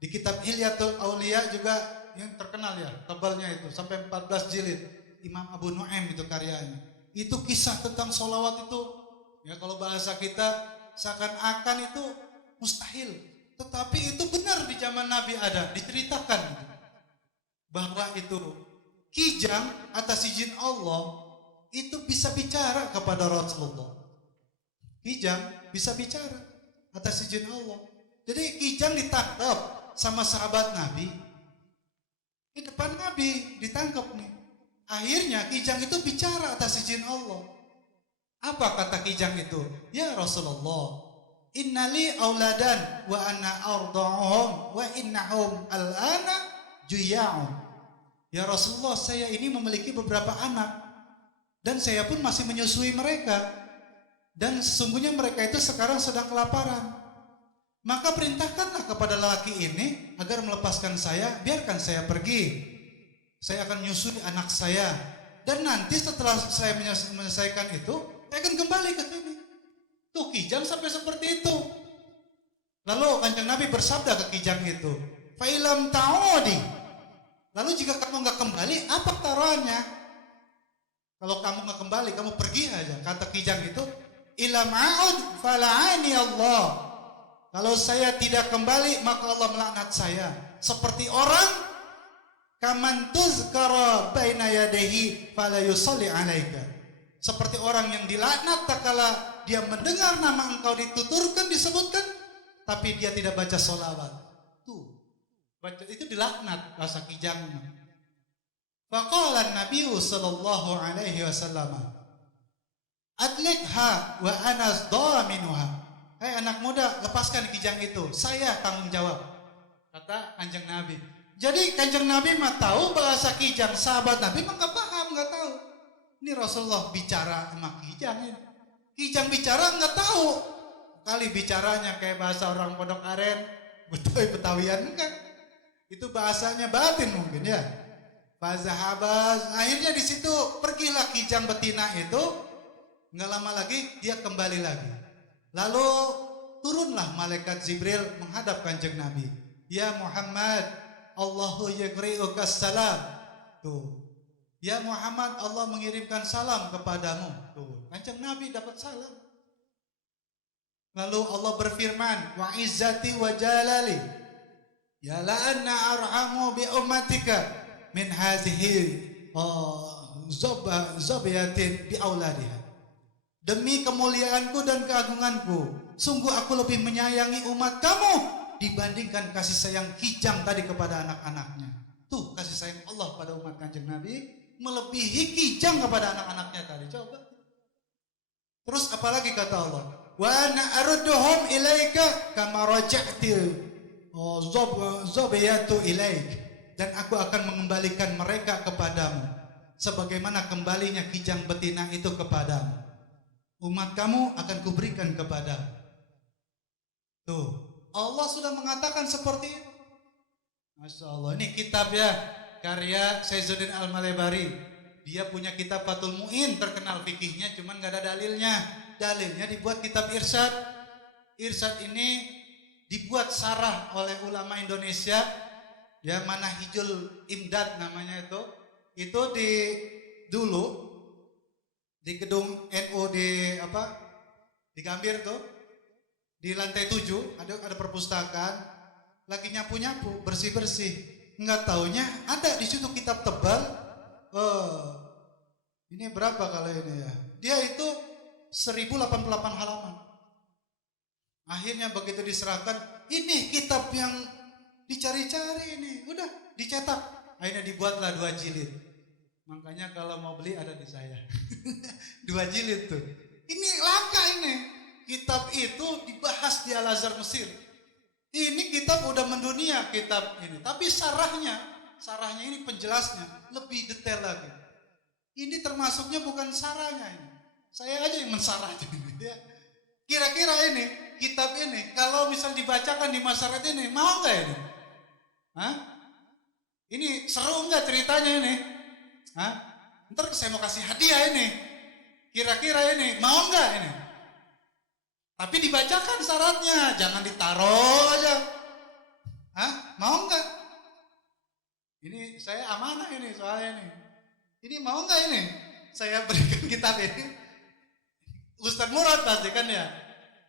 di kitab Hilyatul Aulia juga yang terkenal ya, tebalnya itu sampai 14 jilid, Imam Abu Nu'aim itu karyanya. Itu kisah tentang sholawat itu. Ya, kalau bahasa kita seakan-akan itu mustahil, tetapi itu benar di zaman Nabi ada, diceritakan bahwa itu kijang atas izin Allah itu bisa bicara kepada Rasulullah. Kijang bisa bicara atas izin Allah. Jadi kijang ditangkap sama sahabat Nabi, di depan Nabi ditangkap nih. Akhirnya kijang itu bicara atas izin Allah. Apa kata kijang itu? Ya Rasulullah, innali auladan wa ana arda'uhum wa innahum al-ana juya'un. Ya Rasulullah, saya ini memiliki beberapa anak dan saya pun masih menyusui mereka, dan sesungguhnya mereka itu sekarang sedang kelaparan. Maka perintahkanlah kepada lelaki ini agar melepaskan saya, biarkan saya pergi. Saya akan menyusui anak saya, dan nanti setelah saya menyelesaikan itu, saya akan kembali ke sini. Tuh kijang sampai seperti itu. Lalu Kanjeng Nabi bersabda ke kijang itu, fa'ilam ta'udi, lalu jika kamu nggak kembali, apa taruhannya? Kalau kamu nggak kembali, kamu pergi aja. Kata kijang itu, ilam a'ud fala'ani Allah. Kalau saya tidak kembali, maka Allah melaknat saya. Seperti orang kaman tuzkara baina yadayhi fala yusalli alaika. Seperti orang yang dilaknat tak kala dia mendengar nama engkau dituturkan, disebutkan, tapi dia tidak baca sholawat. Tuh, baca itu dilaknat bahasa kijangnya. Faqala Nabi sallallahu alaihi wasallam, adlikha wa ana dhaminuha. Hai anak muda, lepaskan kijang itu, saya tanggung jawab. Kata Kanjeng Nabi. Jadi Kanjeng Nabi mah tahu bahasa kijang, sahabat Nabi mah nggak paham, nggak tahu. Ini Rasulullah bicara sama kijang ini. Kijang bicara nggak tahu. Kali bicaranya kayak bahasa orang Pondok Aren, Betawian enggak. Itu bahasanya batin mungkin ya. Fazahabaz. Akhirnya di situ pergilah kijang betina itu. Nggak lama lagi dia kembali lagi. Lalu turunlah malaikat Jibril menghadap Kanjeng Nabi. Ya Muhammad, Allahu yaqri'uka salam. Tuh. Ya Muhammad, Allah mengirimkan salam kepadamu. Tuh, Kanjeng Nabi dapat salam. Lalu Allah berfirman, wa izzati wa jalali, ya la anna arhamu bi ummatika min hazihi zabiyatin bi auladiha. Demi kemuliaanku dan keagunganku, sungguh aku lebih menyayangi umat kamu dibandingkan kasih sayang kijang tadi kepada anak-anaknya. Tuh, kasih sayang Allah pada umat Kanjeng Nabi melebihi kijang kepada anak-anaknya tadi. Coba. Terus apalagi kata Allah? Wa ana arudduhum ilaika kama raja'til zabiyatu ilaik. Dan aku akan mengembalikan mereka kepadamu sebagaimana kembalinya kijang betina itu kepadamu. Umat kamu akan kuberikan kepadamu. Tuh, Allah sudah mengatakan seperti itu. Masya Allah, ini kitab ya, karya Saizuddin Al-Malebari. Dia punya kitab Fathul Mu'in, terkenal fikihnya, cuman gak ada dalilnya. dalilnya dibuat kitab irsyad. Irsyad ini dibuat sarah oleh ulama Indonesia, ya, Manahijul Imdad namanya itu. Itu dulu di gedung NU di Gambir tuh, di lantai 7 ada perpustakaan, lagi nyapu-nyapu, bersih-bersih. Enggak taunya ada di situ kitab tebal. Ini berapa kalau ini ya? Dia itu 1088 halaman. Akhirnya begitu diserahkan, ini kitab yang dicari-cari ini, udah dicetak. Akhirnya dibuatlah 2 jilid. Makanya kalau mau beli ada di saya. 2 jilid tuh. Ini langka ini. Kitab itu dibahas di Al-Azhar Mesir. Ini kitab udah mendunia kitab ini. Tapi sarahnya ini penjelasnya lebih detail lagi. Ini termasuknya bukan sarahnya ini. Saya aja yang mensarah ini. Ya. Kira-kira ini kitab ini kalau misal dibacakan di masyarakat ini mau nggak ini? Hah? Ini seru nggak ceritanya ini? Hah? Ntar saya mau kasih hadiah ini. Kira-kira ini mau nggak ini? Tapi dibacakan syaratnya, jangan ditaruh aja. Hah? Mau nggak? Ini saya amanah ini soalnya ini. Ini mau nggak ini? Saya berikan kitab ini. Ustadz Murad pasti kan ya.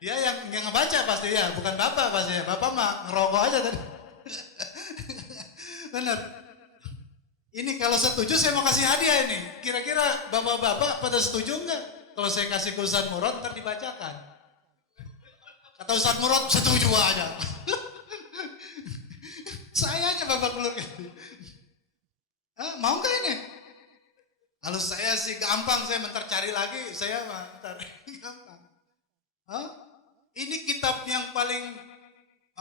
Dia yang ngebaca pasti ya, bukan bapak pasti ya. Bapak mah ngerokok aja tadi. Bener. Ini kalau setuju saya mau kasih hadiah ini. Kira-kira bapak-bapak pada setuju nggak? Kalau saya kasih ke Ustadz Murad ntar dibacakan. Kata Ustadz Murad setuju aja. Saya aja bapak keluar gitu. Mau nggak ini? Kalau saya sih gampang, saya bentar cari lagi, saya bentar gampang. Ini kitab yang paling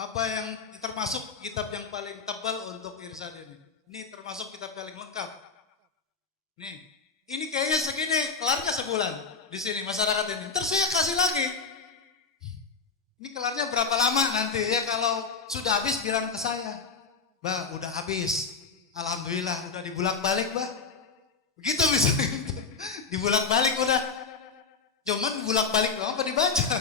yang termasuk kitab yang paling tebal untuk irsyad ini. Ini termasuk kitab paling lengkap. Nih, ini kayaknya segini kelarnya sebulan di sini masyarakat ini. Ntar saya kasih lagi. Ini kelarnya berapa lama nanti ya, kalau sudah habis bilang ke saya. Bah, udah habis. Alhamdulillah udah dibulak-balik, Bah. Begitu bisa. Dibulak-balik udah. Cuman bulak-balik doang apa dibaca.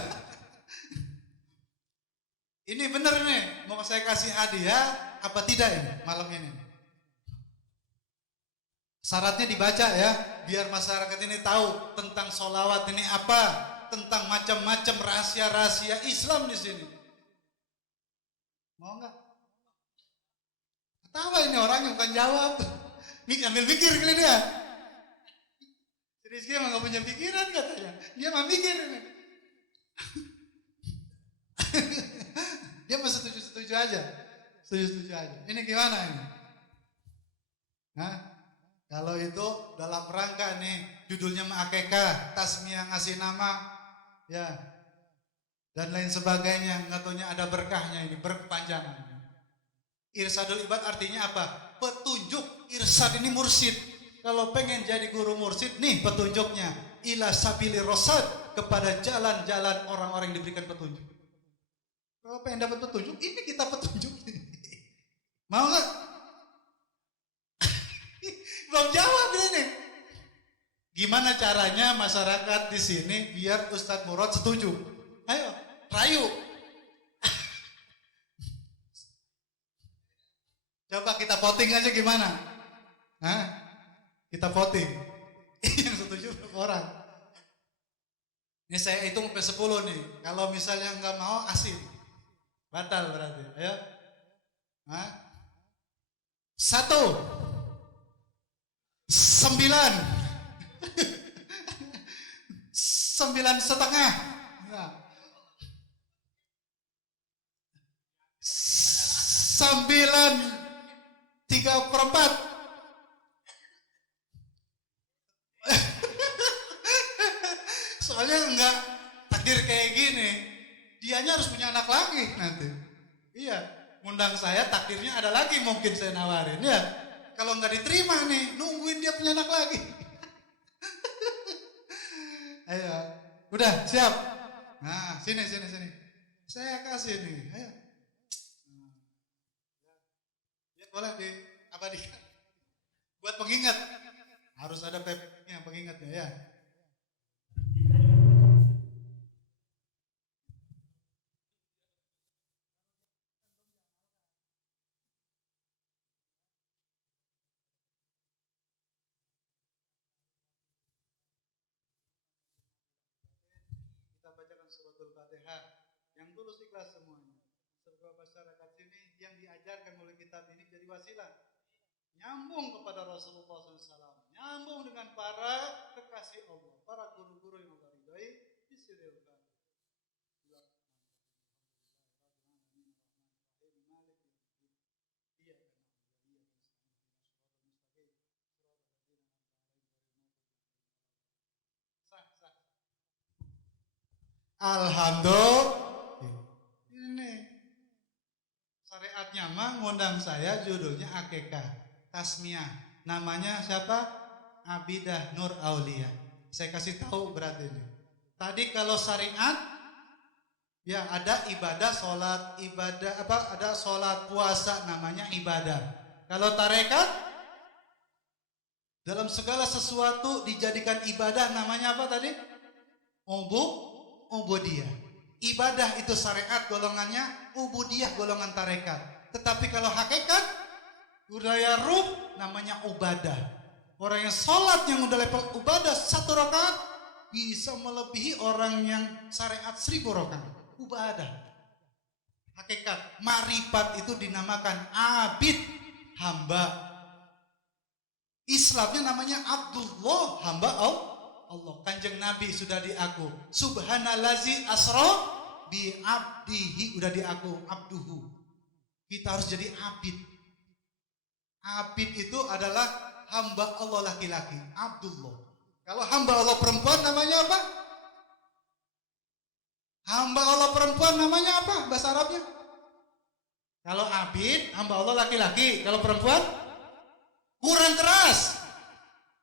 Ini bener nih, mau saya kasih hadiah apa tidak ini malam ini? Syaratnya dibaca ya, biar masyarakat ini tahu tentang sholawat ini apa, tentang macam-macam rahasia-rahasia Islam di sini. Mau nggak? Ketawa ini orangnya bukan jawab. Ambil pikir kali dia. Rizky emang gak punya pikiran katanya. Dia mah mikir ini. Dia mah setuju-setuju aja. Setuju-setuju aja. Ini gimana ini? Hah? Kalau itu dalam rangka nih, judulnya mah akekah, tasmiyah ngasih nama, ya, dan lain sebagainya. Nggak taunya ada berkahnya ini, berkepanjangan. Irsadul ibad artinya apa? Petunjuk. Irsyad ini mursyid. Kalau pengen jadi guru mursyid, nih petunjuknya. Ila sabili rosad, kepada jalan-jalan orang-orang yang diberikan petunjuk. Kalau pengen dapat petunjuk, ini kita petunjuk. Mau nggak? Belum jawab ini. Gimana caranya masyarakat di sini biar Ustadz Murad setuju? Ayo, rayu. Coba kita voting aja gimana? Hah? Kita voting. Yang setuju berapa orang? Ini saya hitung sampai 10 nih. Kalau misalnya nggak mau, asin. Batal berarti. Ayo. Hah? 1, 9, 9,5. 9,3/4. Soalnya enggak takdir kayak gini, dianya harus punya anak lagi nanti. Iya, ngundang saya takdirnya ada lagi mungkin saya nawarin ya. Kalau nggak diterima nih, nungguin dia punya anak lagi. Ayo, udah siap. Nah, sini. Saya kasih nih, ayo. Ya boleh diabadikan. Buat pengingat, harus ada pengingatnya ya. suratul Fatihah. Yang tulus ikhlas semuanya. Semoga masyarakat sini yang diajarkan oleh kitab ini jadi wasilah. Nyambung kepada Rasulullah SAW. Nyambung dengan para kekasih Allah. Para guru-guru yang Allah ridhai. Bismillahirrahmanirrahim. Alhamdulillah. Ini syariatnya mah ngundang saya, judulnya akikah tasmiyah. Namanya siapa? Abidah Nur Aulia. Saya kasih tahu berarti ini. Tadi kalau syariat ya ada ibadah sholat, ibadah apa? Ada sholat puasa namanya ibadah. Kalau tarekat dalam segala sesuatu dijadikan ibadah namanya apa tadi? Ubudiyah. Ibadah itu syariat golongannya, ubudiyah golongan tarekat. Tetapi kalau hakikat budaya ruh namanya ubadah. Orang yang sholat yang udah level ubadah 1 rakaat bisa melebihi orang yang syariat 1000 rakaat. Ubadah. Hakikat marifat itu dinamakan abid, hamba. Islamnya namanya Abdullah, hamba Allah. Kanjeng Nabi sudah diaku subhanallazi asra bi abdihi, udah diaku abduhu. Kita harus jadi abid. Abid itu adalah hamba Allah laki-laki, Abdullah. Kalau hamba Allah perempuan namanya apa? Hamba Allah perempuan namanya apa bahasa Arabnya? Kalau abid, hamba Allah laki-laki. Kalau perempuan kurang keras.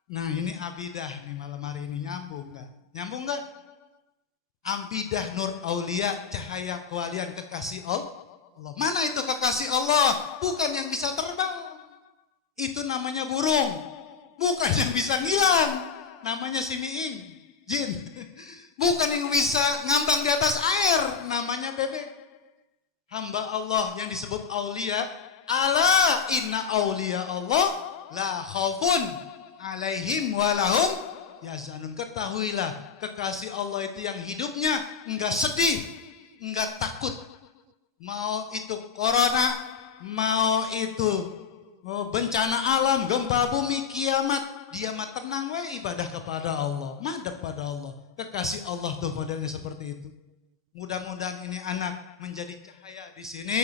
Nah ini abidah nih malam hari ini, nyambung nggak? Nyambung nggak? Abidah Nur Aulia, cahaya kewalian kekasih Allah. Mana itu kekasih Allah? Bukan yang bisa terbang. Itu namanya burung. Bukan yang bisa ngilang. Namanya simiing, jin. Bukan yang bisa ngambang di atas air. Namanya bebek. Hamba Allah yang disebut aulia. Ala inna aulia Allah la khaufun alaihim walahum yazanun. Ketahuilah kekasih Allah itu yang hidupnya enggak sedih, enggak takut. Mau itu corona, mau itu bencana alam, gempa bumi, kiamat, dia mah tenang we, ibadah kepada Allah, madhab pada Allah. Kekasih Allah tuh modelnya seperti itu. Mudah-mudahan ini anak menjadi cahaya di sini,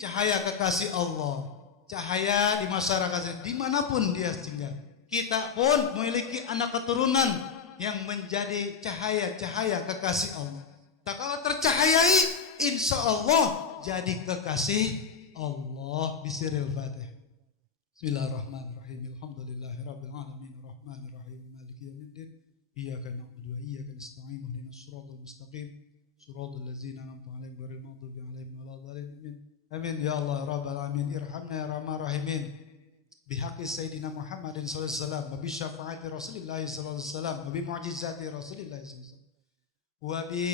cahaya kekasih Allah, cahaya di masyarakat dimanapun dia singgah. Kita pun memiliki anak keturunan yang menjadi cahaya-cahaya kekasih Allah. Tak kalah tercahayai, insya Allah jadi kekasih Allah. Bismillahirrahmanirrahim. Bismillahirrahmanirrahim. Alhamdulillahirabbil alamin arrahmanir rahim maliki yaumiddin. Iyyaka na'budu wa iyyaka nasta'in ihdinas siratal mustaqim siratal ladzina an'amta 'alaihim ghairil maghdubi 'alaihim waladdallin. Amin ya Allah rabbal alamin. Irhamna ya rahman rahimin. Bihaqqi Sayyidina Muhammadin sallallahu alaihi wasallam wa bi syafaati Rasulillah sallallahu alaihi wasallam wa bi mu'jizati Rasulillah sallallahu alaihi wasallam wa bi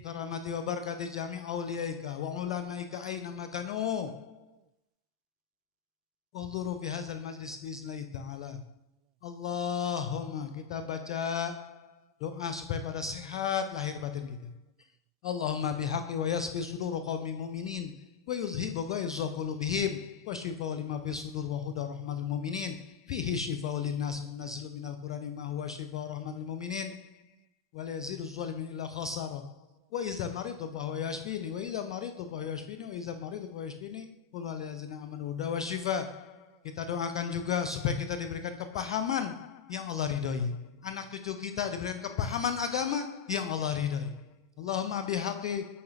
karamati wa barakati jami' auliyaika wa ulamaika aina makanu uhduru fi hadzal majlis biiznillah taala. Allahumma, kita baca doa supaya pada sehat lahir batin kita. Allahumma bihaqqi wa yasfi sudur qaumil mu'minin wa yuzhibu ghaiza qulubihim wa shifaa lima fi sudur wa huda rahmatil mu'minin fihi shifaa linnas munazzilu minal qur'ani ma huwa shifaa rahmatil mu'minin wa la yazidu zalimin illa khasara wa idza maritu fa huwa yashfini wa idza maritu fa huwa yashfini wa idza maritu fa huwa yashfini qul lil ladzina amanu huda wa shifaa. Kita doakan juga supaya kita diberikan kepahaman yang Allah ridhai. Anak cucu kita diberikan kepahaman agama yang Allah ridhai. Allahumma bihaqqi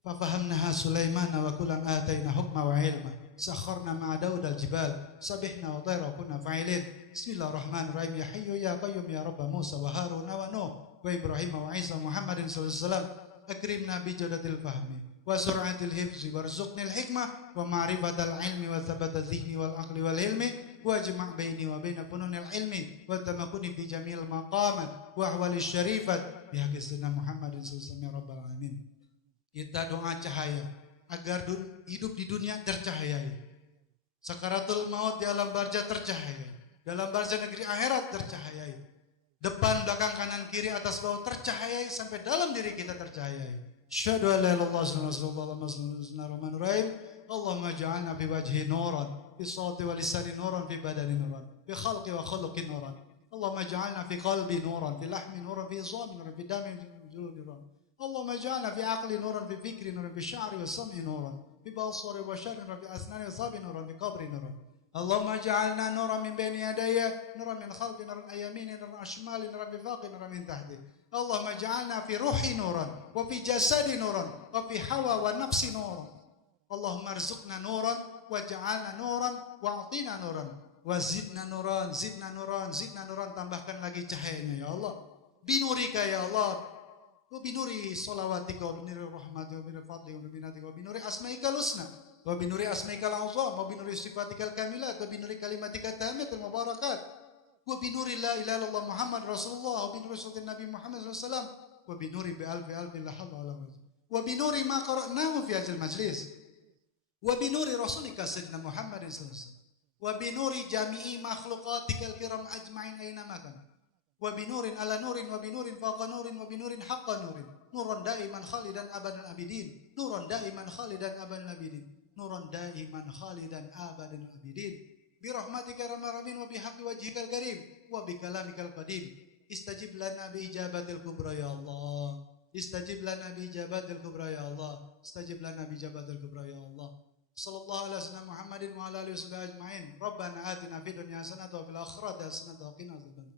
fafahamnaha Sulaiman wa kullan ataina hukma wa ilma sakharna ma'a Daud al-jibal sabihna wa tayra kunna fa'ilin. Bismillahirrahmanirrahim. Ya hayyu ya qayyum ya rabb Musa wa Harun wa Nuh wa Ibrahim wa Isa Muhammadin sallallahu alaihi wasallam akrimna bi jadatil fahmi wa sur'atil hifzi warzuqnil hikmah wa ma'rifatal ilmi wa thabatal dhihni wal aqli wal ilmi wajma' baini wa baina fununil ilmi wa tamakuni fi jami'il maqamat wa ahwalis syarifat bi haqqi sayyidina Muhammadin sallallahu alaihi wasallam ya rabbal alamin. Kita doa cahaya agar hidup di dunia tercahayai. Sakaratul maut di alam barzah tercahayai. Dalam barzah negeri akhirat tercahayai. depan, belakang, kanan, kiri, atas, bawah tercahayai sampai dalam diri kita tercahayai. Asyhadu an la ilaha illallah. Allahumma ja'alna fi wajhi nuran, fi sawti wa lisani nuran, fi badani nuran, fi khalqi wa khuluqi nuran. Allahumma ja'alna fi qalbi nuran, fi lahmi nuran, fi izami nuran, fi dami juludi nuran. Allahumma ja'alna fi aqli nuran, fi fikri nuran, fi sya'ri wa sam'i nuran, fi basari wa syari nuran, fi asnani wa sabi nuran, fi qabri nuran. Allahumma ja'alna nuran min bayni yadayya, nuran min khalfi, nuran an yamini, nuran an shimali, nuran bi fawqi, nuran min tahti. Allahumma ja'alna fi ruhi nuran, wa fi jasadi nuran, wa fi hawa wa nafsi nuran. Allahumma arzuqna nuran, wa ja'alna nuran, wa a'tina nuran, wa zidna nuran, zidna nuran, zidna nuran, tambahkan lagi cahayanya ya Allah. Binurika ya Allah, wa binuri salawatika, wa binuri rahmatika, wa binuri fadlika, wa binatika, wa binuri asma'ikal husna, wa binuri asma'ikal azam, wa binuri sifatikal kamilat, wa binuri kalimatika tamiyatul mubarakat, wa binuri la ilaha illallah Muhammad Rasulullah, wa binuri sunnati Nabi Muhammad sallallahu alaihi wasallam, wa binuri bi alfi la hawla wala quwwata, wa binuri ma qara'nahu fi hadzal majlis, wa binuri rasulika sayyidina Muhammadin sallallahu alaihi wasallam, wa binuri jami'i makhluqatikal kiram ajma'in aina makan, wa binurin ala nurin, wa binurin fawqa nurin, wa binurin haqqa nurin, nuran daiman khalidan abadan abidin, nuran daiman khalidan abadan abidin, nuran daiman khalidan abadan abidin, bi rahmatika rahmin, wa bihaqqi wajhikal karim, wa bi kalamikal qadim. Istajib lana bi ijabatil kubra ya Allah, istajib lana bi ijabatil kubra ya Allah, istajib lana bi ijabatil kubra ya Allah. Sallallahu alaihi wasallam Muhammadin wa ala alihi wasallam ajma'in. Rabbana atina fid dunya hasanatan wa fil akhirati hasanatan wa qina adzabannar.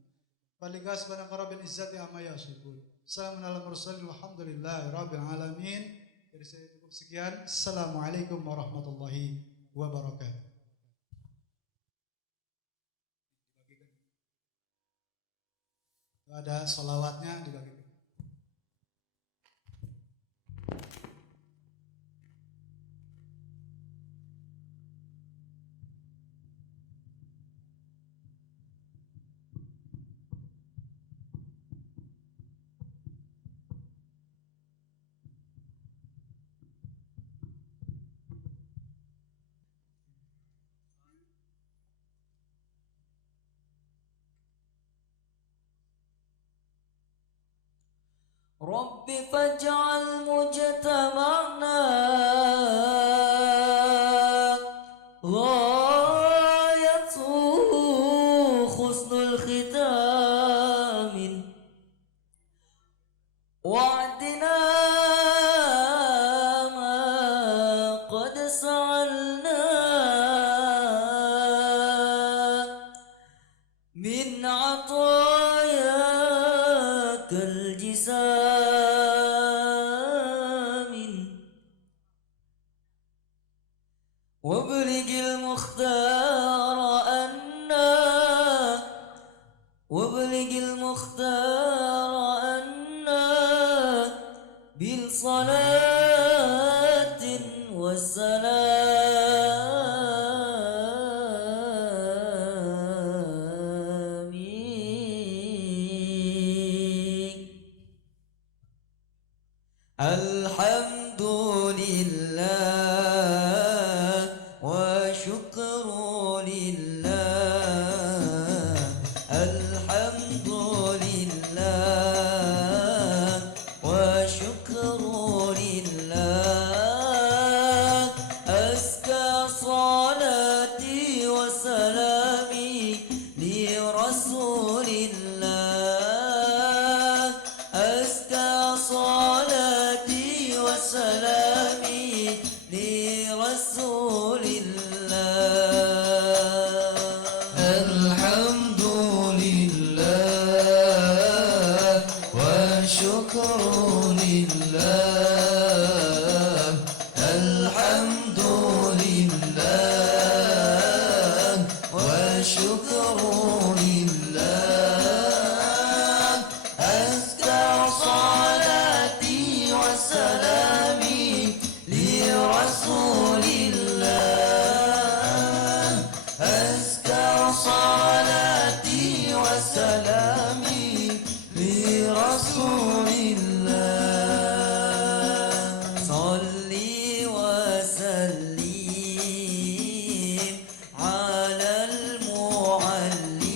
Faligas bana qarabil izzati amma yasifun. Assalamun ala mursalin walhamdulillahi rabbil alamin. Dari saya cukup sekian. Assalamualaikum warahmatullahi wabarakatuh. Ada salawatnya dibagi. رب فاجعل مجتمعنا غايته حسن الختام، وعدنا ما قد سألنا من عطاياك الجسام، وابلغ المختار أنا، وابلغ المختار أنا بالصلاة والسلام. الحمد لله وشكر لله، الحمد لله وشكر لله، أزكى صلاتي وسلامي لرسول الله، أزكى صلاتي وسلامي لرسول الله. الحمد لله وشكر لله، الحمد لله وشكر لله، أزكى صلاتي وسلامي لرسول الله، أزكى صلاتي وسلامي لرسول الله. صلي وسلم على المعلم،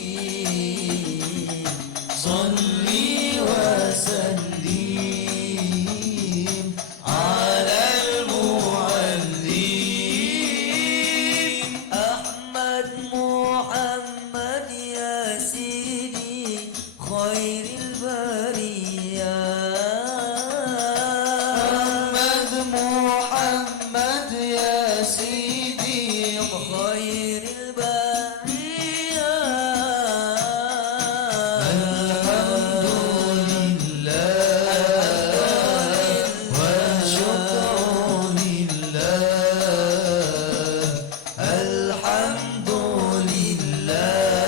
سيدي خير البرية الحمد لله والشكر لله الحمد لله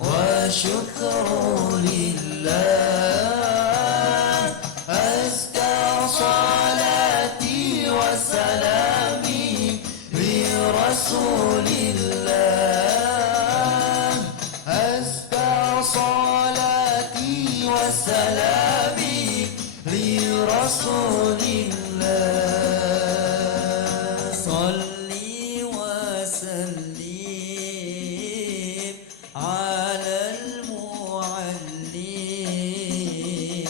والشكر لله أزكى صلاتي وسلامي لرسول الله أزكى صلاتي وسلامي لرسول الله صلي وسلم على المعلم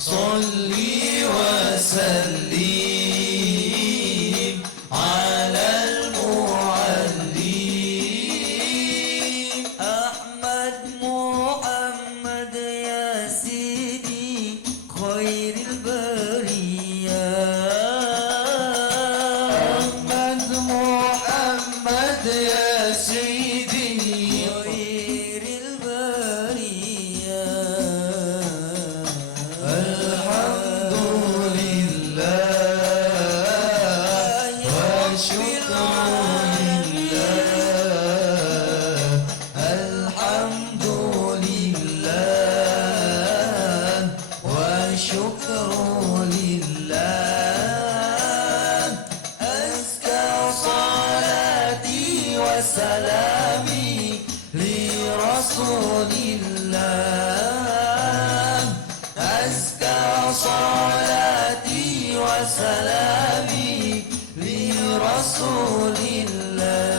صلي وسلم على المعلم أحمد محمد يا سيدي خير البرية أحمد محمد يا سيدي خير البرية الحمد لله والشكر لله الحمد لله والشكر لله أزكى صلاتي وسلامي لرسول الله أزكى صلاتي وسلامي لرسول الله